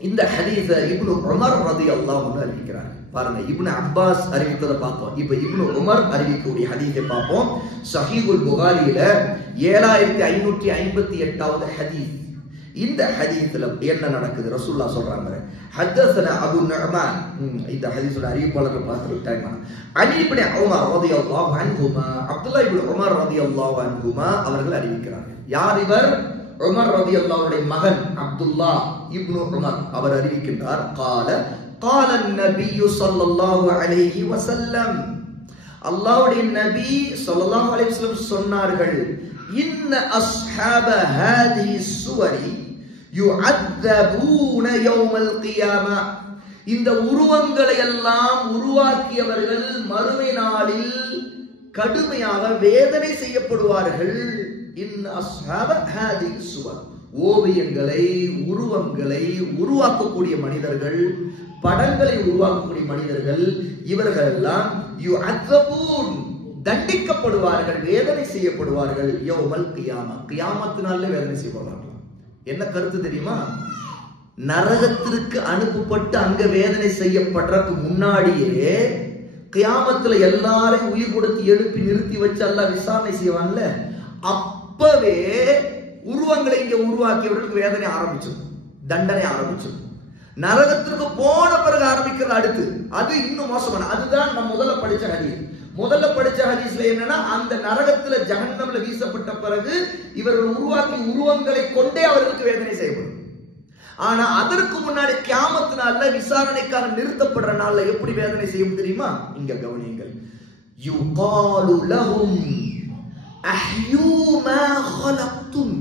இந்த ஹதீஸ இப்னு உமர் ரலியல்லாஹு அன்ஹு அறிவிக்கிறார். பாருங்க, இப்னு அப்பாஸ் அறிவித்ததை பார்த்தோம். இப்ப இப்னு உமர் அறிவிக்கக்கூடிய ஹதீஸை பார்ப்போம். ஸஹீஹுல் புகாரியில 7558வது ஹதீஸ். இந்த ஹதீஸ்ல என்ன நடக்குது? ரசூலுல்லாஹ் சொல்றாங்க, ஹதஸனா அபு நுஅமான். இந்த ஹதீஸோட அறிவிப்பாளர் பார்த்துட்டாங்க. அலி இப்னு உமர் ரலியல்லாஹு அன்ஹுமா, அப்துல்லாஹ் இப்னு உமர் ரலியல்லாஹு அன்ஹுமா அவர்கள் அறிவிக்கிறார்கள். யார் இவர்? உமர் ரலியல்லாஹுடைய மகன் அப்துல்லாஹ் இப்னு உமர் அவர் அறிவிக்கின்றார். قال قال النبي صلى الله عليه وسلم, அல்லாஹ்வுடைய நபி ஸல்லல்லாஹு அலைஹி வஸல்லம் சொன்னார்கள், இன்ன அஸ்ஹாப ஹாதிஹி ஸுவரி யுஅذبون يوم القيامة. இந்த உருவங்களை எல்லாம் உருவாக்கியவர்கள் மறுமை நாளில் கடுமையாக வேதனை செய்யப்படுவார்கள். இன்ன அஸ்ஹாப ஹாதிஹி ஸுவர், ஓவியங்களை உருவங்களை உருவாக்கக்கூடிய மனிதர்கள், படங்களை உருவாக்கக்கூடிய மனிதர்கள், இவர்கள் எல்லாம் யுஅذبون தண்டிக்கப்படுவார்கள், வேதனை செய்யப்படுவார்கள். யௌமல் கியாமா, கியாமத்தினாலே வேதனை செய்யப்படுவார்கள். என்ன கருத்து தெரியுமா? நரகத்திற்கு அனுப்பப்பட்டு அங்க வேதனை செய்யப்படுறதுக்கு முன்னாடியே கியாமத்துல எல்லாரையும் உயிர் கொடுத்து எழுப்பி நிறுத்தி வச்சு எல்லாம் விசாரணை செய்வான்ல, அப்பவே உருவங்களை இங்க உருவாக்கியவர்களுக்கு வேதனை ஆரம்பிச்சிடும், தண்டனை ஆரம்பிச்சிடும். நரகத்திற்கு போன பிறகு ஆரம்பிக்கிறது அடுத்து, அது இன்னும் மோசமான. அதுதான் நம்ம முதல்ல படிச்ச ஹதீஸ். முதல்ல படிச்ச ஹதீஸ்ல என்னன்னா, அந்த நரகத்துல ஜஹன்னம்ல வீசப்பட்ட பிறகு இவர்கள் உருவாக்கி உருவங்களை கொண்டே அவர்களுக்கு வேதனை செய்யப்படும். ஆனா அதற்கு முன்னாடி கியாமத் நாள்ல விசாரணைக்காக நிறுத்தப்படுற நாள்ல எப்படி வேதனை செய்யும் தெரியுமா? இங்க கவனியுங்கள். யுகாலு லஹும் அஹ்யூ மா ஹலக்தும்.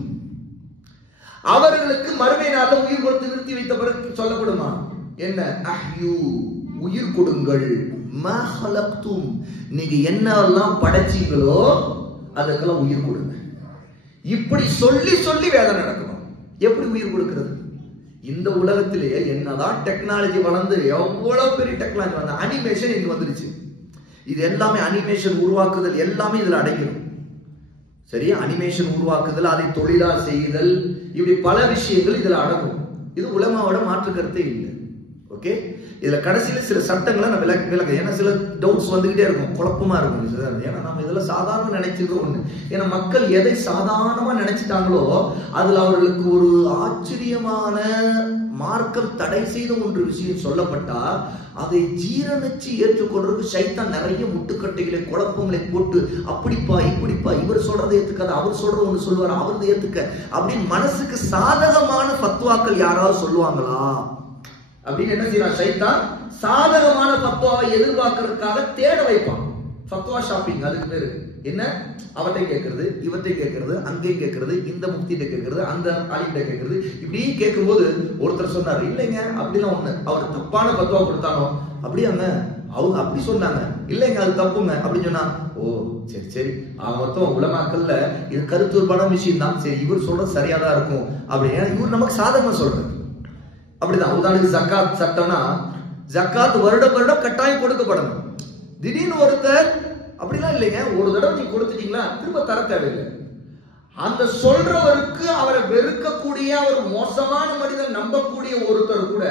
அவர்களுக்கு மறுமை நாள்ல உயிர் கொடுத்து நிறுத்தி வைத்த பிறகு சொல்லப்படுமா என்ன? அஹ்யூ, உயிர் கொடுங்கள், மா ஹலக்தும், நீங்க என்னெல்லாம் படைச்சீங்களோ அதற்கெல்லாம் உயிர் கொடுங்க. இப்படி சொல்லி சொல்லி வேதனை நடக்கணும். எப்படி உயிர் கொடுக்கிறது? இந்த உலகத்திலேயே என்னதான் டெக்னாலஜி வளர்ந்து எவ்வளவு பெரிய டெக்னாலஜி வந்து அனிமேஷன் இங்க வந்துருச்சு. இது எல்லாமே அனிமேஷன் உருவாக்குதல் எல்லாமே இதுல அடங்கிடும். சரியா? அனிமேஷன் உருவாக்குதல், அதை தொழிலா செய்தல், இப்படி பல விஷயங்கள் இதுல அடங்கும். இது உலமாவோட மாற்று கருத்தே இல்லை. ஓகே, இதுல கடைசியில சில சட்டங்களை நான் விளக்க, ஏன்னா சில டவுட்ஸ் வந்துகிட்டே இருக்கும், குழப்பமா இருக்கும். ஏன்னா நம்ம இதுல சாதாரண நினைச்சது ஒண்ணு. ஏன்னா மக்கள் எதை சாதாரணமா நினைச்சிட்டாங்களோ அதுல அவர்களுக்கு ஒரு ஆச்சரியமான மார்க்கம் தடை செய்த ஒன்று விஷயம் சொல்லப்பட்டா அதை ஜீரணிச்சு ஏற்றுக்கொள்றதுக்கு சைத்தான் நிறைய முட்டுக்கட்டைகளை குழப்பங்களை போட்டு அப்படிப்பா இப்படிப்பா, இவர் சொல்றதை ஏத்துக்காத, அவர் சொல்றது ஒண்ணு சொல்லுவார், அவரது ஏத்துக்க அப்படின்னு மனசுக்கு சாதகமான பத்துவாக்கள் யாராவது சொல்லுவாங்களா அப்படின்னு என்ன செய்யறான் சைத்தான்? சாதகமான பத்துவாவை எதிர்பார்க்கறதுக்காக தேட வைப்பான். ஃபத்வா ஷாப்பிங் அதுக்கு பேரு. என்ன? அவட்டை கேட்கறது, இவற்றை கேட்கறது, அங்கே கேட்கறது, இந்த முக்திட்ட கேட்கறது, அந்த ஆலிட்ட கேட்கறது. இப்படி கேட்கும் போது ஒருத்தர் சொன்னார், இல்லைங்க அப்படிலாம் ஒண்ணு, அவர் தப்பான பத்துவா கொடுத்தானோ, அப்படியாங்க அவங்க அப்படி சொன்னாங்க, இல்லைங்க அது தப்புங்க அப்படின்னு சொன்னா, ஓ சரி சரி, மொத்தம் உலமாக்கல்ல இது கருத்துருப்பான விஷயம் தான், சரி இவர் சொல்றது சரியாதான் இருக்கும் அப்படின்னு இவர் நமக்கு சாதகமா சொல்றது. அப்படிதான். உதாரணத்துக்கு ஜக்காத் சட்டம்னா, ஜக்காத் வருடம் வருடம் கட்டாயம் கொடுக்கப்படணும். திடீர்னு ஒருத்தர் அப்படிலாம் இல்லைங்க, ஒரு தடவை நீங்க கொடுத்துட்டீங்களா திரும்ப தர தேவையில்லை. அந்த சொல்றவருக்கு அவரை வெறுக்கக்கூடிய, அவர் மோசமான மனிதன் நம்பக்கூடிய ஒருத்தர் கூட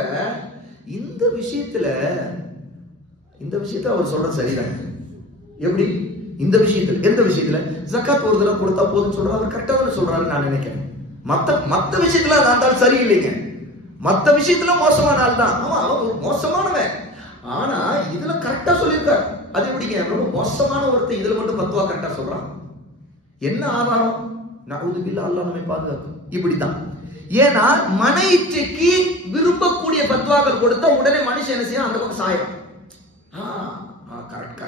இந்த விஷயத்துல அவர் சொல்றது சரிதான். எப்படி? இந்த விஷயத்துல, எந்த விஷயத்துல? ஜக்காத் ஒரு தடவை கொடுத்தா போதும் சொல்றாரு, அவர் கரெக்டாக சொல்றாரு நான் நினைக்கிறேன். மத்த விஷயத்துல நான் சரியில்லைங்க, மத்த விஷயத்துல மோசமான ஆள் தான், அவன் மோசமானவன். ஆனா இதுல கரெக்டா சொல்லியிருக்காரு. அது எப்படிங்க? ரொம்ப மோசமான ஒருத்தர் இதுல மட்டும் பத்துவா கரெக்டா சொல்றான். என்ன ஆதாரம்? நஊது பில்லாஹ், அல்லாஹ் நம்மை பாதுகாக்கும். இப்படிதான். ஏன்னா மன இச்சைக்கு விரும்பக்கூடிய பத்துவாக்கள் கொடுத்தா உடனே மனுஷன் என்ன செய்யும்? அந்த பக்கம் சாயம். கரெக்ட்,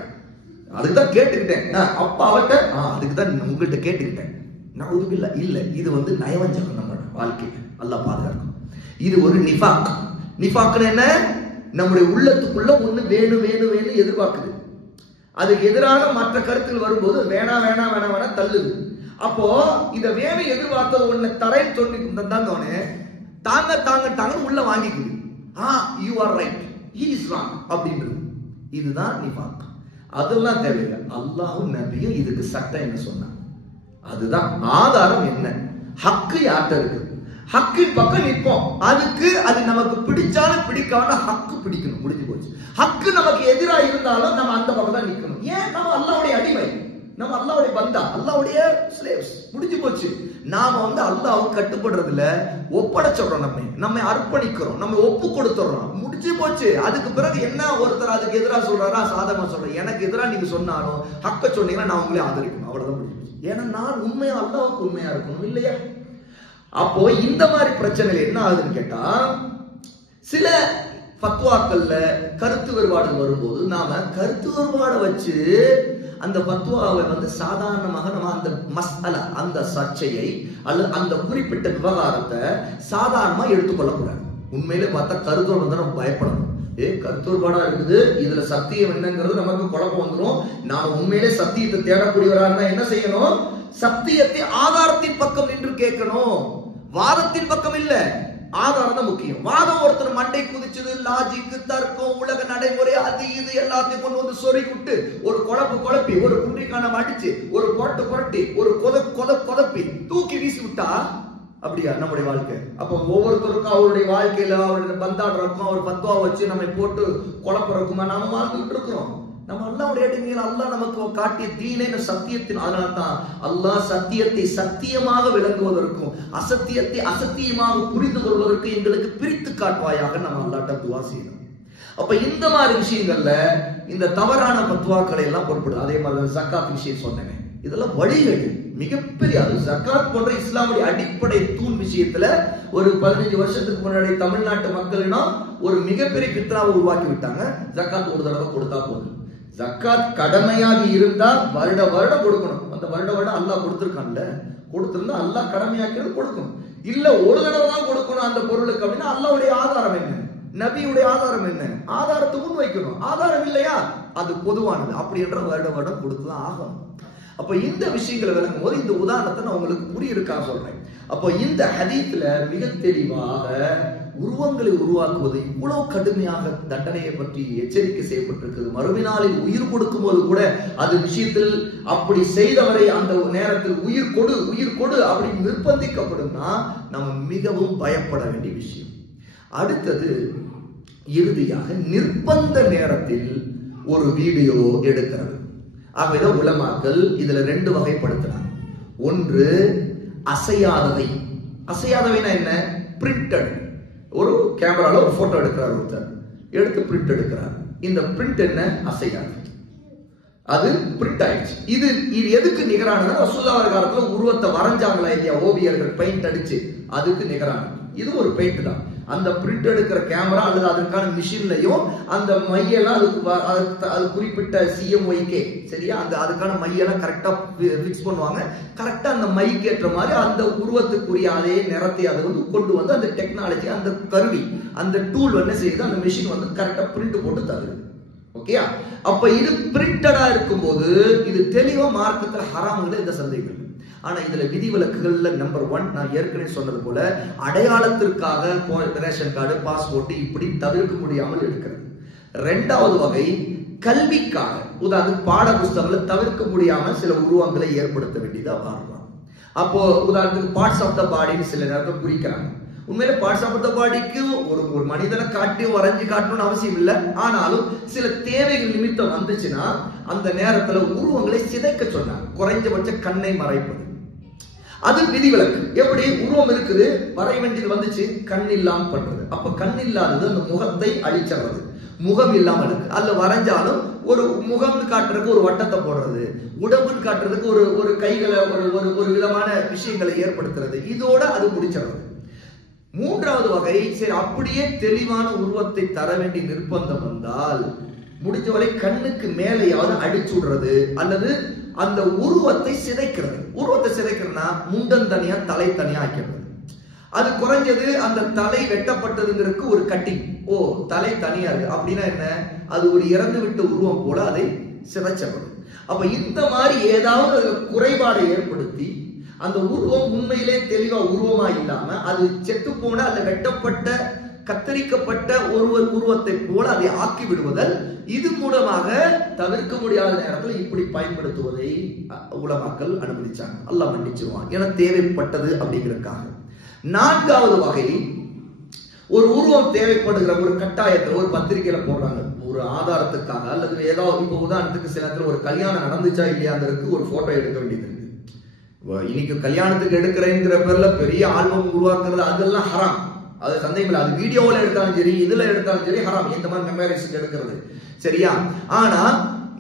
அதுக்குதான் கேட்டுக்கிட்டேன் அப்ப அவட்ட, அதுக்குதான் உங்கள்கிட்ட கேட்டுக்கிட்டேன். நஊது பில்லாஹ் இல்ல, இது வந்து நயவஞ்சகம் நம்ம வாழ்க்கையில. அல்லாஹ் பாதுகாக்கும். இது ஒரு நிஃபாக். நிஃபாக்னு என்ன? நம்முடைய உள்ளத்துக்குள்ள ஒண்ணு வேணும் வேணும் வேணும் எதிர்பார்க்குது, அதுக்கு எதிராக மற்ற கருத்தில் வரும்போது வேணா வேணா வேணா வேணா தள்ளுது. அப்போ இத வேணும் எதிர்பார்த்தது ஒண்ணு தரை சொல்லி தாங்க தாங்க தாங்க தாங்க உள்ள வாங்கிக்குது. You are right, he is wrong அப்படின்றது. இதுதான் நிஃபாக். அதெல்லாம் தேவையில்லை. அல்லாஹ்வும் நபியும் இதுக்கு சட்டம் என்ன சொன்னாங்க, அதுதான் ஆதாரம். என்ன? ஹக்கு யார்கிட்ட இருக்கு? ஹக்கின் பக்கம் நிற்போம். அதுக்கு அது நமக்கு பிடிச்சாலும் பிடிக்காம ஹக்கு பிடிக்கணும். முடிஞ்சு போச்சு. ஹக்கு நமக்கு எதிராக இருந்தாலும் நம்ம அந்த பக்கம் தான் நிற்கணும். ஏன்? நம்ம அல்லாஹ்வுடைய அடிமை, நம்ம அல்லாஹ்வுடைய பந்தா, அல்லாஹ்வுடைய ஸ்லேவ்ஸ். முடிஞ்சு போச்சு. நாம வந்து அல்லாஹ்வுக்கு கட்டுப்படுறதுல ஒப்படைச்சிடுறோம், நம்மை அர்ப்பணிக்கிறோம், நம்ம ஒப்பு கொடுத்துடுறோம். முடிஞ்சு போச்சு. அதுக்கு பிறகு என்ன? ஒருத்தர் அதுக்கு எதிராக சொல்றாரா, சாதகமா சொல்றேன், எனக்கு எதிராக நீங்க சொன்னாலும் ஹக்க சொன்னீங்கன்னா நான் உங்களே ஆதரிக்கணும். அவ்வளவுதான் முடிஞ்சு போச்சு. ஏன்னா நான் உண்மையா அல்லாஹ்வுக்கு உண்மையா இருக்கணும் இல்லையா? அப்போ இந்த மாதிரி பிரச்சனை என்ன ஆகுதுன்னு கேட்டா, சில பத்வாக்கள்ல கருத்து வேறுபாடு வரும்போது நாம கருத்து வேறுபாடை வச்சு அந்த பத்வாவை வந்து சாதாரணமாக நம்ம அந்த மஸ்அலா, அந்த சர்ச்சையை அல்லது அந்த குறிப்பிட்ட விவகாரத்தை சாதாரணமா எடுத்துக்கொள்ளக்கூடாது. உண்மையிலே பார்த்தா கருத்து வந்து நம்ம பயப்படணும். கருத்து வேறுபாடா இருக்குது, இதுல சத்தியம் என்னங்கிறது நமக்கு குழப்பம் வந்துடும். நான் உண்மையிலே சத்தியத்தை தேடக்கூடியவரா இருந்தா என்ன செய்யணும்? சத்தியத்தை ஆதாரத்தின் பக்கம் நின்று கேட்கணும், வாதத்தின் பக்கம் இல்ல. ஆதாரம் தான் முக்கியம். வாதம் ஒருத்தர் மண்டை குதிச்சது, லாஜிக், தர்க்கம், உலக நடைமுறை, அது இது எல்லாத்தையும் கொண்டு வந்து சொறி விட்டு ஒரு குழப்பி ஒரு குன்றிக்கான அடிச்சு ஒரு புரட்டி ஒரு கொதப்பி தூக்கி வீசி விட்டா அப்படியா நம்முடைய வாழ்க்கை? அப்ப ஒவ்வொருத்தருக்கும் அவருடைய வாழ்க்கையில அவருடைய பந்தாடுறக்கும் அவர் பத்வா வச்சு நம்மை போட்டு குழப்பறக்குமா நாம வாழ்ந்துட்டு இருக்கிறோம். நம்ம அல்லாஹ்வுடைய அடிமைகள். அல்லாஹ் நமக்கு காட்டிய தீனே சத்தியத்தின். அதனால்தான் அல்லாஹ் சத்தியத்தை சத்தியமாக விளங்குவதற்கும் அசத்தியத்தை அசத்தியமாக புரிந்து கொள்வதற்கு எங்களுக்கு பிரித்து காட்டுவாயாக நம்ம அல்லாஹ்ட்ட துஆ செய்யணும். அப்ப இந்த மாதிரி விஷயங்கள்ல இந்த தவறான பத்வாக்களை எல்லாம் பொருட்படுது. அதே மாதிரி ஜக்காத் விஷயம் சொன்னேன், இதெல்லாம் வழிகள் மிகப்பெரிய, அது ஜக்காத் போன்ற இஸ்லாமுடைய அடிப்படை தூண் விஷயத்துல ஒரு 15 வருஷத்துக்கு முன்னாடி தமிழ்நாட்டு மக்கள்னா ஒரு மிகப்பெரிய பித்ராவை உருவாக்கி விட்டாங்க. ஜக்காத் ஒரு தடவை கொடுத்தா போதும். ஜக்காத் கடமையாக இருந்தா வருட வருடம் கொடுக்கணும். அந்த வருட வருடம் அல்லாஹ் கொடுத்திருக்கான்ல, கொடுத்திருந்தா அல்லாஹ் கடமையாக்கிறது கொடுக்கணும். இல்ல ஒரு தடவை தான் கொடுக்கணும் அந்த பொருளுக்கு அப்படின்னா அல்லாஹ்வுடைய ஆதாரம் என்ன, நபியுடைய ஆதாரம் என்ன, ஆதாரத்தை முன் வைக்கணும். ஆதாரம் இல்லையா அது பொதுவானது, அப்படி என்ற வருட வருடம் கொடுத்துதான் ஆகணும். அப்ப இந்த விஷயங்களை விளங்கும் போது இந்த உதாரணத்தை நான் உங்களுக்கு புரியிருக்கா சொல்றேன். அப்போ இந்த ஹதீஸ்ல மிக தெளிவாக உருவங்களை உருவாக்குவது இவ்வளவு கடுமையாக தண்டனையை பற்றி எச்சரிக்கை செய்யப்பட்டிருக்கிறது. மறுமைநாளில் உயிர் கொடுக்கும் போது கூட அது விஷயத்தில் அப்படி செய்தவரை அந்த நேரத்தில் உயிர் கொடு அப்படி நிர்பந்திக்கப்படும்னா நம்ம மிகவும் பயப்பட வேண்டிய விஷயம். அடுத்தது இறுதியாக நிர்பந்த நேரத்தில் ஒரு வீடியோ எடுக்கிறது. ஆகவே உலமாக்கள் இதுல 2 வகைப்படுத்துறாங்க. ஒன்று அசையாதவை. அசையாதவைனா என்ன? பிரிண்டட். ஒரு கேமரால ஒரு போட்டோ எடுக்கிறார் ஒருத்தர், எடுத்து பிரிண்ட் எடுக்கிறார். இந்த பிரிண்ட் என்ன? அசையாது, அது பிரிண்ட் ஆயிடுச்சு. இது எதுக்கு நிகரானது? ரசூலுல்லாஹ் காலத்துல உருவத்தை வரைஞ்சாங்களா இல்லையா ஓவியர்கள் பெயிண்ட் அடிச்சு, அதுக்கு நிகரானது. இது ஒரு பெயிண்ட் தான். அந்த பிரிண்ட் எடுக்கிற கேமரா அல்லது அதற்கான மிஷின்லயும் அந்த மையெல்லாம் அது குறிப்பிட்ட CMYK சரியா, அதுக்கான மையெல்லாம் கரெக்டா பிக்ஸ் பண்ணுவாங்க. கரெக்டா அந்த மைக்கு ஏற்ற மாதிரி அந்த உருவத்துக்குரிய அதே நிறத்தை அதை வந்து கொண்டு வந்து அந்த டெக்னாலஜி, அந்த கருவி, அந்த டூல் என்ன செய்யுது, அந்த மிஷின் வந்து கரெக்டா பிரிண்ட் போட்டு தருது. ஓகேயா? அப்ப இது பிரிண்டடா இருக்கும்போது இது தெளிவா மார்க்கத்துல ஹராம்ல இந்த சந்தேகம். ஆனா இதுல விதிவிலக்குகள்ல நம்பர் 1 நான் ஏற்கனவே சொன்னது போல அடையாளத்திற்காக ரேஷன் கார்டு, பாஸ்போர்ட் இப்படி தவிர்க்க முடியாமல் இருக்கிறது. 2வது வகை கல்விக்காக, உதாரணத்துக்கு பாட புஸ்தகங்களை தவிர்க்க முடியாம சில உருவங்களை ஏற்படுத்த வேண்டியதா வரலாம். அப்போ உதாரணத்துக்கு பார்ட்ஸ் ஆஃப் த பாடின்னு சில நேரத்தை குறிக்கிறாங்க. உண்மையில பார்ட்ஸ் ஆஃப் த பாடிக்கு ஒரு மனிதனை காட்டி வரைஞ்சு காட்டணும்னு அவசியம் இல்லை. ஆனாலும் சில தேவைகள் நிமித்தம் வந்துச்சுன்னா அந்த நேரத்துல உருவங்களை சிதைக்க சொன்னாங்க. குறைஞ்சபட்ச கண்ணை மறைப்பது அது விதிவிலக்கு. எப்படி? உருவம் இருக்குது, வரைய வேண்டியது வந்துச்சு, கண் இல்லாம பண்றது. அப்ப கண் இல்லாதது அந்த முகத்தை அழிச்சறது, முகம் இல்லாம இருக்கு. அதுல வரைஞ்சாலும் ஒரு முகம் காட்டுறதுக்கு ஒரு வட்டத்தை போடுறது, உடம்புன்னு காட்டுறதுக்கு ஒரு கைகளை ஒரு விதமான விஷயங்களை ஏற்படுத்துறது, இதோட அது முடிச்சிடுறது. 3வது வகை, சரி அப்படியே தெளிவான உருவத்தை தர வேண்டிய நிர்பந்தம் வந்தால் முடிஞ்சவரை கண்ணுக்கு மேலேயாவது அடிச்சு விடுறது அல்லது அந்த உருவத்தை சிதைக்கிறது. உருவத்தை சிதைக்கிறதுனா முண்டன் தனியா தலை தனியா ஆக்கிறது. அது குறைஞ்சது அந்த தலை வெட்டப்பட்டதுங்கிறதுக்கு ஒரு கட்டிங், ஓ தலை தனியா இருக்கு அப்படின்னா என்ன, அது ஒரு இறந்து விட்ட உருவம் போல அதை சிதைச்சது. அப்ப இந்த மாதிரி ஏதாவது குறைபாடை ஏற்படுத்தி அந்த உருவம் உண்மையிலே தெளிவா உருவமா இல்லாம அது செத்து போன அல்ல வெட்டப்பட்ட கத்தரிக்கப்பட்ட உருவத்தை போல அதை ஆக்கி விடுவதல், இது மூலமாக தவிர்க்க முடியாத நேரத்தில் இப்படி பயன்படுத்துவதை உலமாக்கள் அனுமதிச்சாங்க. அல்லாஹ் மன்னிச்சிருவான், என தேவைப்பட்டது அப்படிங்கிறதுக்காக. 4வது வகை, ஒரு உருவம் தேவைப்படுகிற ஒரு கட்டாயத்தை ஒரு பத்திரிகையில போடுறாங்க ஒரு ஆதாரத்துக்காக அல்லது ஏதாவது. இப்போ உதாரணத்துக்கு சில நேரத்தில் ஒரு கல்யாணம் நடந்துச்சா இல்லையாங்கிறதுக்கு ஒரு போட்டோ எடுக்க வேண்டியது இருக்கு. இன்னைக்கு கல்யாணத்துக்கு எடுக்கிறேங்கிற பேர்ல பெரிய ஆல்பம் உருவாக்குறது அதெல்லாம் ஹராம், அது சந்தேகம் இல்லை. அது வீடியோவில் எடுத்தாலும் சரி, இதுல எடுத்தாலும் சரி ஹராம், இந்த மாதிரி மெமரிஸ்க்கு எடுக்கிறது சரியா. ஆனா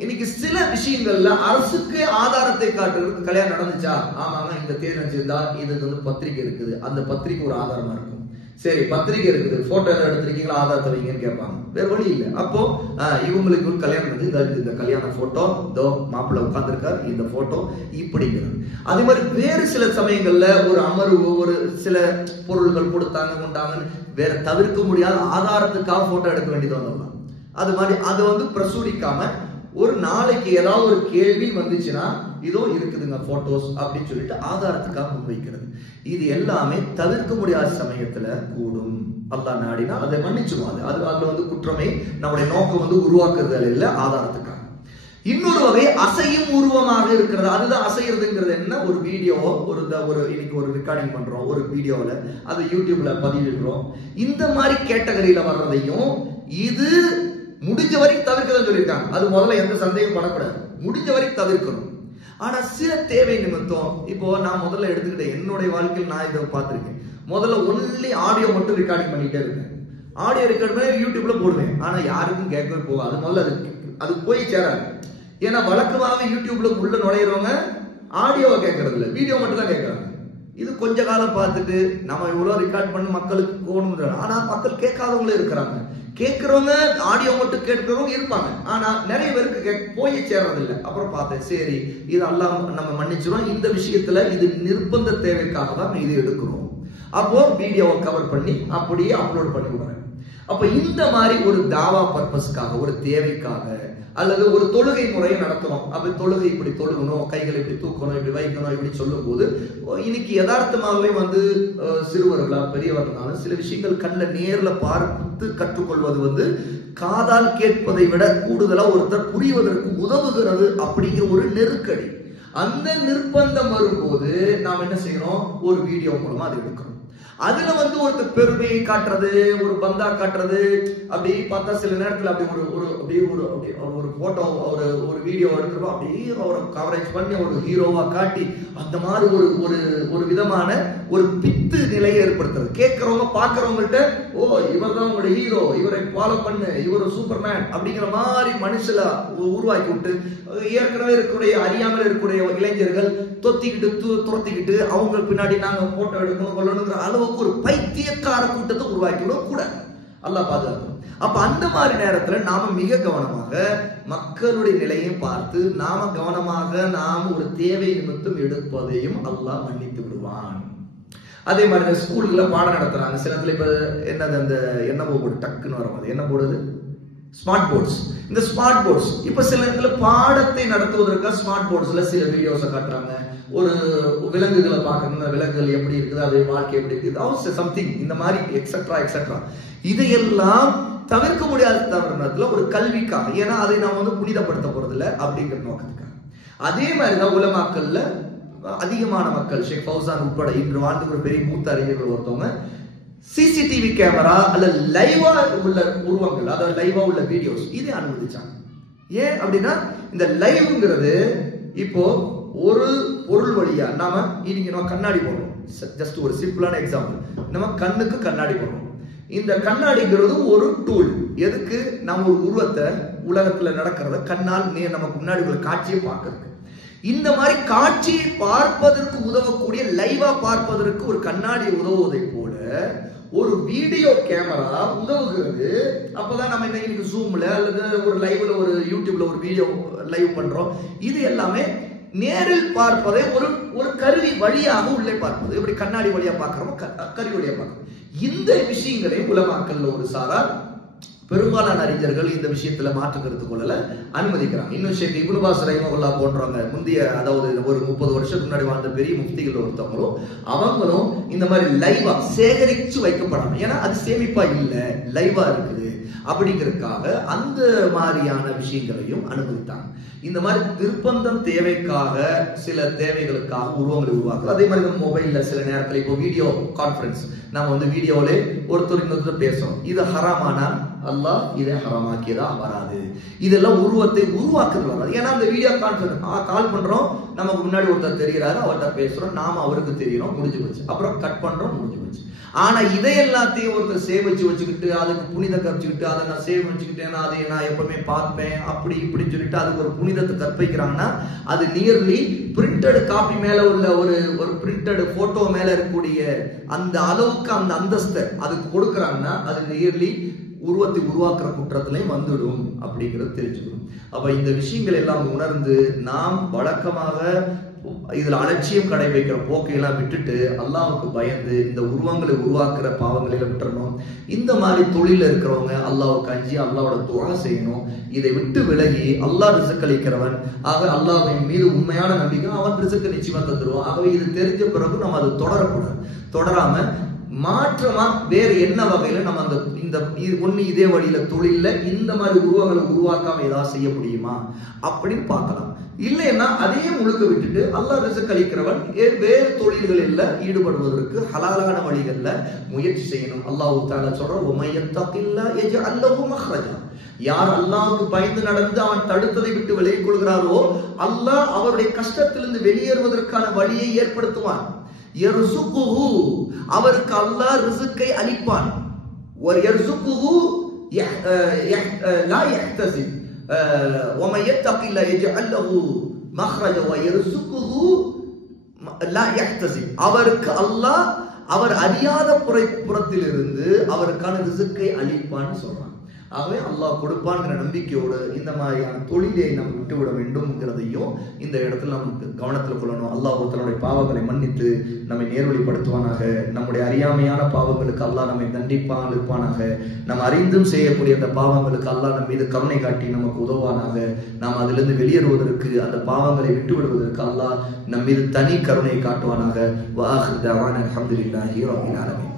இன்னைக்கு சில விஷயங்கள்ல அரசுக்கு ஆதாரத்தை காட்டுறதுக்கு கல்யாணம் நடந்துச்சா, ஆமாங்க இந்த தேதி நினைச்சிருந்தா இதுக்கு வந்து பத்திரிகை இருக்குது, அந்த பத்திரிகை ஒரு ஆதாரமா இருக்கும். சரி பத்திரிகை இருக்குது, போட்டோ எல்லாம் எடுத்திருக்கீங்களா, ஆதாரத்தை வைங்கன்னு கேட்பாங்க. வேற வழி இல்லை. அப்போ இவங்களுக்கு ஒரு கல்யாணம் நடந்து இந்த கல்யாண போட்டோ, இதோ மாப்பிள்ளை உட்கார்ந்துருக்காரு, இந்த போட்டோ இப்படிங்கிறது. அதே மாதிரி வேறு சில சமயங்கள்ல ஒரு அமர்வு, ஒரு சில பொருள்கள் கொடுத்தாங்க கொண்டாங்கன்னு வேற தவிர்க்க முடியாத ஆதாரத்துக்காக போட்டோ எடுக்க வேண்டியது வந்துடலாம். அது மாதிரி அதை வந்து பிரசுரிக்காம ஒரு நாளைக்கு ஏதாவது ஒரு கேள்வி வந்துச்சுன்னா இதோ இருக்குதுங்க போட்டோஸ் அப்படின்னு சொல்லிட்டு ஆதாரத்துக்காக முன்வைக்கிறது. இது எல்லாமே தவிர்க்க முடியாத சமயத்துல கூடும். அல்லாஹ் நாடினா அதை மன்னிச்சுவாங்க. அதுல வந்து குற்றமே நம்முடைய நோக்கம் வந்து உருவாக்குறது இல்லை, ஆதாரத்துக்காக. இன்னொரு வகை அசையும் உருவமாக இருக்கிறது. அதுதான் அசைறதுங்கிறது என்ன, ஒரு வீடியோ ஒரு இன்னைக்கு ஒரு ரெக்கார்டிங் பண்றோம், ஒரு வீடியோல அதை யூடியூப்ல பதிவிடுறோம். இந்த மாதிரி கேட்டகரியில வர்றதையும் இது முடிஞ்ச வரைக்கும் தவிர்க்கதான் சொல்லியிருக்காங்க. அது முதல்ல எந்த சந்தேகம் படக்கூடாது, முடிஞ்ச வரைக்கும் தவிர்க்கணும். ஆனா சில தேவை நிமித்தம், இப்போ நான் முதல்ல எடுத்துக்கிட்டேன், என்னுடைய வாழ்க்கையில் நான் இதை பார்த்திருக்கேன். முதல்ல ஒன்லி ஆடியோ மட்டும் ரெக்கார்டிங் பண்ணிட்டே இருக்கேன். ஆடியோ ரெக்கார்ட் யூடியூப்ல போடுவேன், ஆனா யாருக்கும் கேட்கவே போகாது. முதல்ல அது போய் சேராது. ஏன்னா வழக்கமாக யூடியூப்ல உள்ள நுழையிறவங்க ஆடியோவை கேட்கறது இல்லை, வீடியோ மட்டும் தான் கேட்கறாங்க. இது கொஞ்ச காலம் பார்த்துட்டு நம்ம இவ்வளவு ரெக்கார்ட் பண்ணி மக்களுக்கு போகணும், ஆனா மக்கள் கேட்காதவங்களும் இருக்கிறாங்க. கேட்கிறவங்க ஆடியோ மட்டும் கேட்கிறவங்க இருப்பாங்க, ஆனா நிறைய பேருக்கு போய் சேர்றது இல்லை. அப்புறம் பார்த்தேன், சரி இது எல்லாம் நம்ம மன்னிச்சிடும், இந்த விஷயத்துல இது நிர்பந்த தேவைக்காக தான் இது எடுக்கிறோம். அப்போ வீடியோவை கவர் பண்ணி அப்படியே அப்லோட் பண்ணி விடுறேன். அப்ப இந்த மாதிரி ஒரு தாவா பர்பஸ்க்காக, ஒரு தேவைக்காக, அல்லது ஒரு தொழுகை முறையை நடத்தணும். அப்படி தொழுகை இப்படி தொழுகணும், கைகளை இப்படி தூக்கணும், இப்படி வைக்கணும், இப்படி சொல்லும் போது இன்னைக்கு யதார்த்தமாகவே சிறுவர்களா பெரியவர்களாலும் சில விஷயங்கள் கண்ணில் நேர்ல பார்த்து கற்றுக்கொள்வது காதால் கேட்பதை விட கூடுதலா ஒருத்தர் புரிவதற்கு உதவுகிறது அப்படிங்கிற ஒரு நெருக்கடி. அந்த நிர்பந்தம் வரும்போது நாம் என்ன செய்யறோம், ஒரு வீடியோ மூலமா அதை எடுக்கிறோம். அதுல ஒருத்தர் பெருமையை காட்டுறது, ஒரு பந்தா காட்டுறது, அப்படி பார்த்தா சில நேரத்தில் அப்படி ஒரு போட்டோ, ஒரு வீடியோ எடுக்கிறோம், அப்படியே அவரை கவரேஜ் பண்ணி ஒரு ஹீரோவா காட்டி அந்த மாதிரி ஒரு விதமான ஒரு பித்து நிலையை ஏற்படுத்துறது. கேட்கிறவங்க பாக்குறவங்கள்ட்ட, ஓ இவர் தான் உங்களுடைய ஹீரோ, இவரை ஃபாலோ பண்ணு, இவர் சூப்பர்மேன் அப்படிங்கிற மாதிரி மனுஷல உருவாக்கி விட்டு, ஏற்கனவே இருக்கக்கூடிய அறியாமல் இருக்கக்கூடிய இளைஞர்கள் துரத்திக்கிட்டு அவங்க பின்னாடி நாங்க போட்டோ எடுக்கணும் கொள்ளணுங்கிற அளவுக்கு ஒரு பைத்தியக்கார கூட்டத்தை உருவாக்கி விட கூட அல்லாஹ் பாதுகாக்கணும். அப்ப அந்த மாதிரி நேரத்துல நாம மிக கவனமாக மக்களுடைய நிலையையும் பார்த்து நாம ஒரு தேவை நிமித்தம் எடுப்பதையும் அல்லாஹ் மன்னித்து விடுவான். அதே மாதிரி ஸ்கூல்ல பாடம் நடத்துறாங்க, சில இடத்துல இப்ப என்னது அந்த என்ன போர்டு டக்குன்னு வரும், என்ன போடுது, ஸ்மார்ட் போர்ட்ஸ். இந்த ஸ்மார்ட் போர்ட்ஸ் இப்ப சில இடத்துல பாடத்தை நடத்துவதற்காக ஸ்மார்ட் போர்ட்ஸ்ல சில வீடியோஸை காட்டுறாங்க. ஒரு விலங்குகளை பார்க்கணும், விலங்குகள் எப்படி இருக்குது, அது வாழ்க்கை எப்படி இருக்குது, சம்திங் இந்த மாதிரி எக்ஸெட்ரா எக்ஸெட்ரா. இதையெல்லாம் தவிர்க்க முடியாத தருணத்துல ஒரு கல்விக்காக, ஏன்னா அதை நாம் புனிதப்படுத்த போறது இல்லை அப்படிங்கிற நோக்கத்துக்காக. அதே மாதிரிதான் உலமாக்கள்ல அதிகமான மக்கள், ஷேக் ஃபௌசான் உட்பட இன்று வாழ்ந்து ஒரு பெரிய மூத்த அறிஞர்கள் ஒருத்தவங்க சிசிடிவி கேமரா அல்ல லைவா உள்ள உருவங்கள், அதாவது லைவா உள்ள வீடியோஸ் இதை அனுமதிச்சாங்க. ஏன் அப்படின்னா இந்த லைவ்ங்கிறது இப்போ ஒரு பொருள் வழியா நாம இன்னைக்கு நம்ம கண்ணாடி போடுறோம். ஜஸ்ட் ஒரு சிம்பிளான எக்ஸாம்பிள், நம்ம கண்ணுக்கு கண்ணாடி போடுறோம். இந்த கண்ணாடிங்கிறது ஒரு டூல். எதுக்கு, நம்ம ஒரு உருவத்தை உலகத்துல நடக்கிறத கண்ணால் நமக்கு முன்னாடி உள்ள காட்சியை பார்க்கறதுக்கு. இந்த மாதிரி காட்சியை பார்ப்பதற்கு உதவக்கூடிய, லைவா பார்ப்பதற்கு ஒரு கண்ணாடி உதவுவதை போல ஒரு வீடியோ கேமரா உதவுகிறது. அப்பதான் நம்ம இன்னைக்கு ஜூம்ல அல்லது ஒரு லைவ்ல, ஒரு யூடியூப்ல ஒரு வீடியோ லைவ் பண்றோம். இது எல்லாமே நேரில் பார்ப்பதை ஒரு கருவி வழியாக உள்ளே பார்ப்பது. இப்படி கண்ணாடி வழியா பார்க்கிறோம், கருவி வழியா பார்க்கிறோம். இந்த விஷயங்களை உலமாக்கல்ல ஒரு சாரார் பெரும்பாலான அறிஞர்கள் இந்த விஷயத்துல மாற்று கருத்து கொள்ளல அனுமதிக்கிறாங்க. இன்னும் ஷேக் இப்னு பாஸ் ரஹிமஹுல்லாஹ் போன்றவங்க முந்தைய, அதாவது ஒரு 30 வருஷத்துக்கு முன்னாடி வாழ்ந்த பெரிய முஃப்திகள் ஒருத்தவங்களும் அவங்களும் இந்த மாதிரி லைவா சேகரிச்சு வைக்கப்படாம, ஏன்னா அது சேமிப்பா இல்ல, லைவா இருக்குது அப்படிங்கிறதுக்காக அந்த மாதிரியான விஷயங்களையும் அனுமதித்தாங்க. இந்த மாதிரி நிர்பந்தம் தேவைக்காக, சில தேவைகளுக்காக உருவங்களை உருவாக்குறது. அதே மாதிரி மொபைல்ல சில நேரத்தில் இப்போ வீடியோ கான்பரன்ஸ், நம்ம வீடியோவிலே ஒருத்தர் இன்னொருத்தர் பேசுறோம், இது ஹராமானா அல்லாஹ் இதை ஹராமாக்கியதா வராது. இதெல்லாம் உருவத்தை உருவாக்குறது வராது. ஏன்னா அந்த வீடியோ கான்ஃபரன்ஸ் கால் பண்றோம், நமக்கு முன்னாடி ஒருத்தர் தெரிகிறாரு, அவர்கிட்ட பேசுறோம், நாம அவருக்கு தெரியறோம், முடிஞ்சு போச்சு. அப்புறம் கட் பண்றோம், முடிஞ்சு போச்சு. ஆனா இதை எல்லாத்தையும் ஒருத்தர் சேமிச்சு வச்சுக்கிட்டு, அதுக்கு புனிதம் கற்பிச்சுக்கிட்டு, அதை நான் சேவ் வச்சுக்கிட்டேன்னா அதை நான் எப்பவுமே பார்ப்பேன் அப்படி இப்படின்னு சொல்லிட்டு அதுக்கு ஒரு புனிதத்தை கற்பிக்கிறாங்கன்னா, அது நியர்லி பிரிண்டட் காப்பி மேல உள்ள ஒரு பிரிண்டட் போட்டோ மேல இருக்கக்கூடிய அந்த அளவுக்கு அந்த அந்தஸ்தை அதுக்கு கொடுக்குறாங்கன்னா, அது நியர்லி உருவத்தை உருவாக்குற குற்றத்திலையும் வந்துடும் அப்படிங்கிறது தெரிஞ்சுக்கணும். அப்ப இந்த விஷயங்கள் எல்லாம் உணர்ந்து நாம் வழக்கமாக இதுல அலட்சியம் கடைபிடிக்கிற போக்கையெல்லாம் விட்டுட்டு அல்லாஹ்வுக்கு பயந்து இந்த உருவங்களை உருவாக்குற பாவங்களை விட்டுறணும். இந்த மாதிரி தொழில இருக்கிறவங்க அல்லாஹ்வுக்கு அஞ்சி அல்லாஹ்வோட துஆ செய்யணும். இதை விட்டு விலகி அல்லாஹ் ரிஸ்க் அளிக்கிறவன், ஆக அல்லாஹ்வின் மீது உண்மையான நம்பிக்கை, அவன் ரிஸ்க் நிச்சயமா தந்துருவான். ஆகவே இது தெரிஞ்ச பிறகு நம்ம அதை தொடராம மாற்றமா வேறு என்ன வகையில நம்ம இந்த ஒண்ணு இதே வழியில தொழில இந்த மாதிரி உருவங்களை உருவாக்காம ஏதாவது செய்ய முடியுமா அப்படின்னு பார்க்கலாம். இல்லைன்னா அதையே முழுக்க விட்டுட்டு அல்லாஹ் ரிஸ்க் அளிக்கிறவன் வேறு தொழில்களில் ஈடுபடுவதற்கு ஹலாலான வழிகள்ல முயற்சி செய்யணும். அல்லாஹ் தஆலா சொல்றான், வமயத்தகில்லா யஜஅல் லஹு மக்ரஜா. யார் அல்லாஹ்வுக்கு பயந்து நடந்து அவன் தடுத்ததை விட்டு விலகிக் கொள்கிறாரோ, அல்லாஹ் அவருடைய கஷ்டத்திலிருந்து வெளியேறுவதற்கான வழியை ஏற்படுத்துவான். யர்சுகுஹு, அவருக்கு அல்லாஹ் ரிஸ்கை அளிப்பான். ويرزقه لا يحتسب ومن يتق الله يجعل له مخرجا ويرزقه لا يحتسب. அவருக்கு அல்லாஹ் அவர் அறியாத புறத்திலிருந்து அவருக்கான ரிஸ்கை அளிப்பான்னு சொல்றான். ஆகவே அல்லாஹ் கொடுப்பான்ங்கிற நம்பிக்கையோடு இந்த மாதிரியான தொழிலை நம்ம விட்டுவிட வேண்டும்ங்கிறதையும் இந்த இடத்துல நமக்கு கவனத்தில் கொள்ளணும். அல்லாஹ் தன்னுடைய பாவங்களை மன்னித்து நம்மை நேர்வழிப்படுத்துவானாக. நம்முடைய அறியாமையான பாவங்களுக்கு அல்லாஹ் நம்மை தண்டிப்பான் இருப்பானாக. நம்ம அறிந்தும் செய்யக்கூடிய அந்த பாவங்களுக்கு அல்லாஹ் நம்ம மீது கருணை காட்டி நமக்கு உதவானாக. நாம் அதிலிருந்து வெளியேறுவதற்கு, அந்த பாவங்களை விட்டு விடுவதற்கு அல்லாஹ் நம் மீது தனி கருணை காட்டுவானாக. வஆஹிரு தஅவானா அல்ஹம்துலில்லாஹி ரப்பில் ஆலமீன்.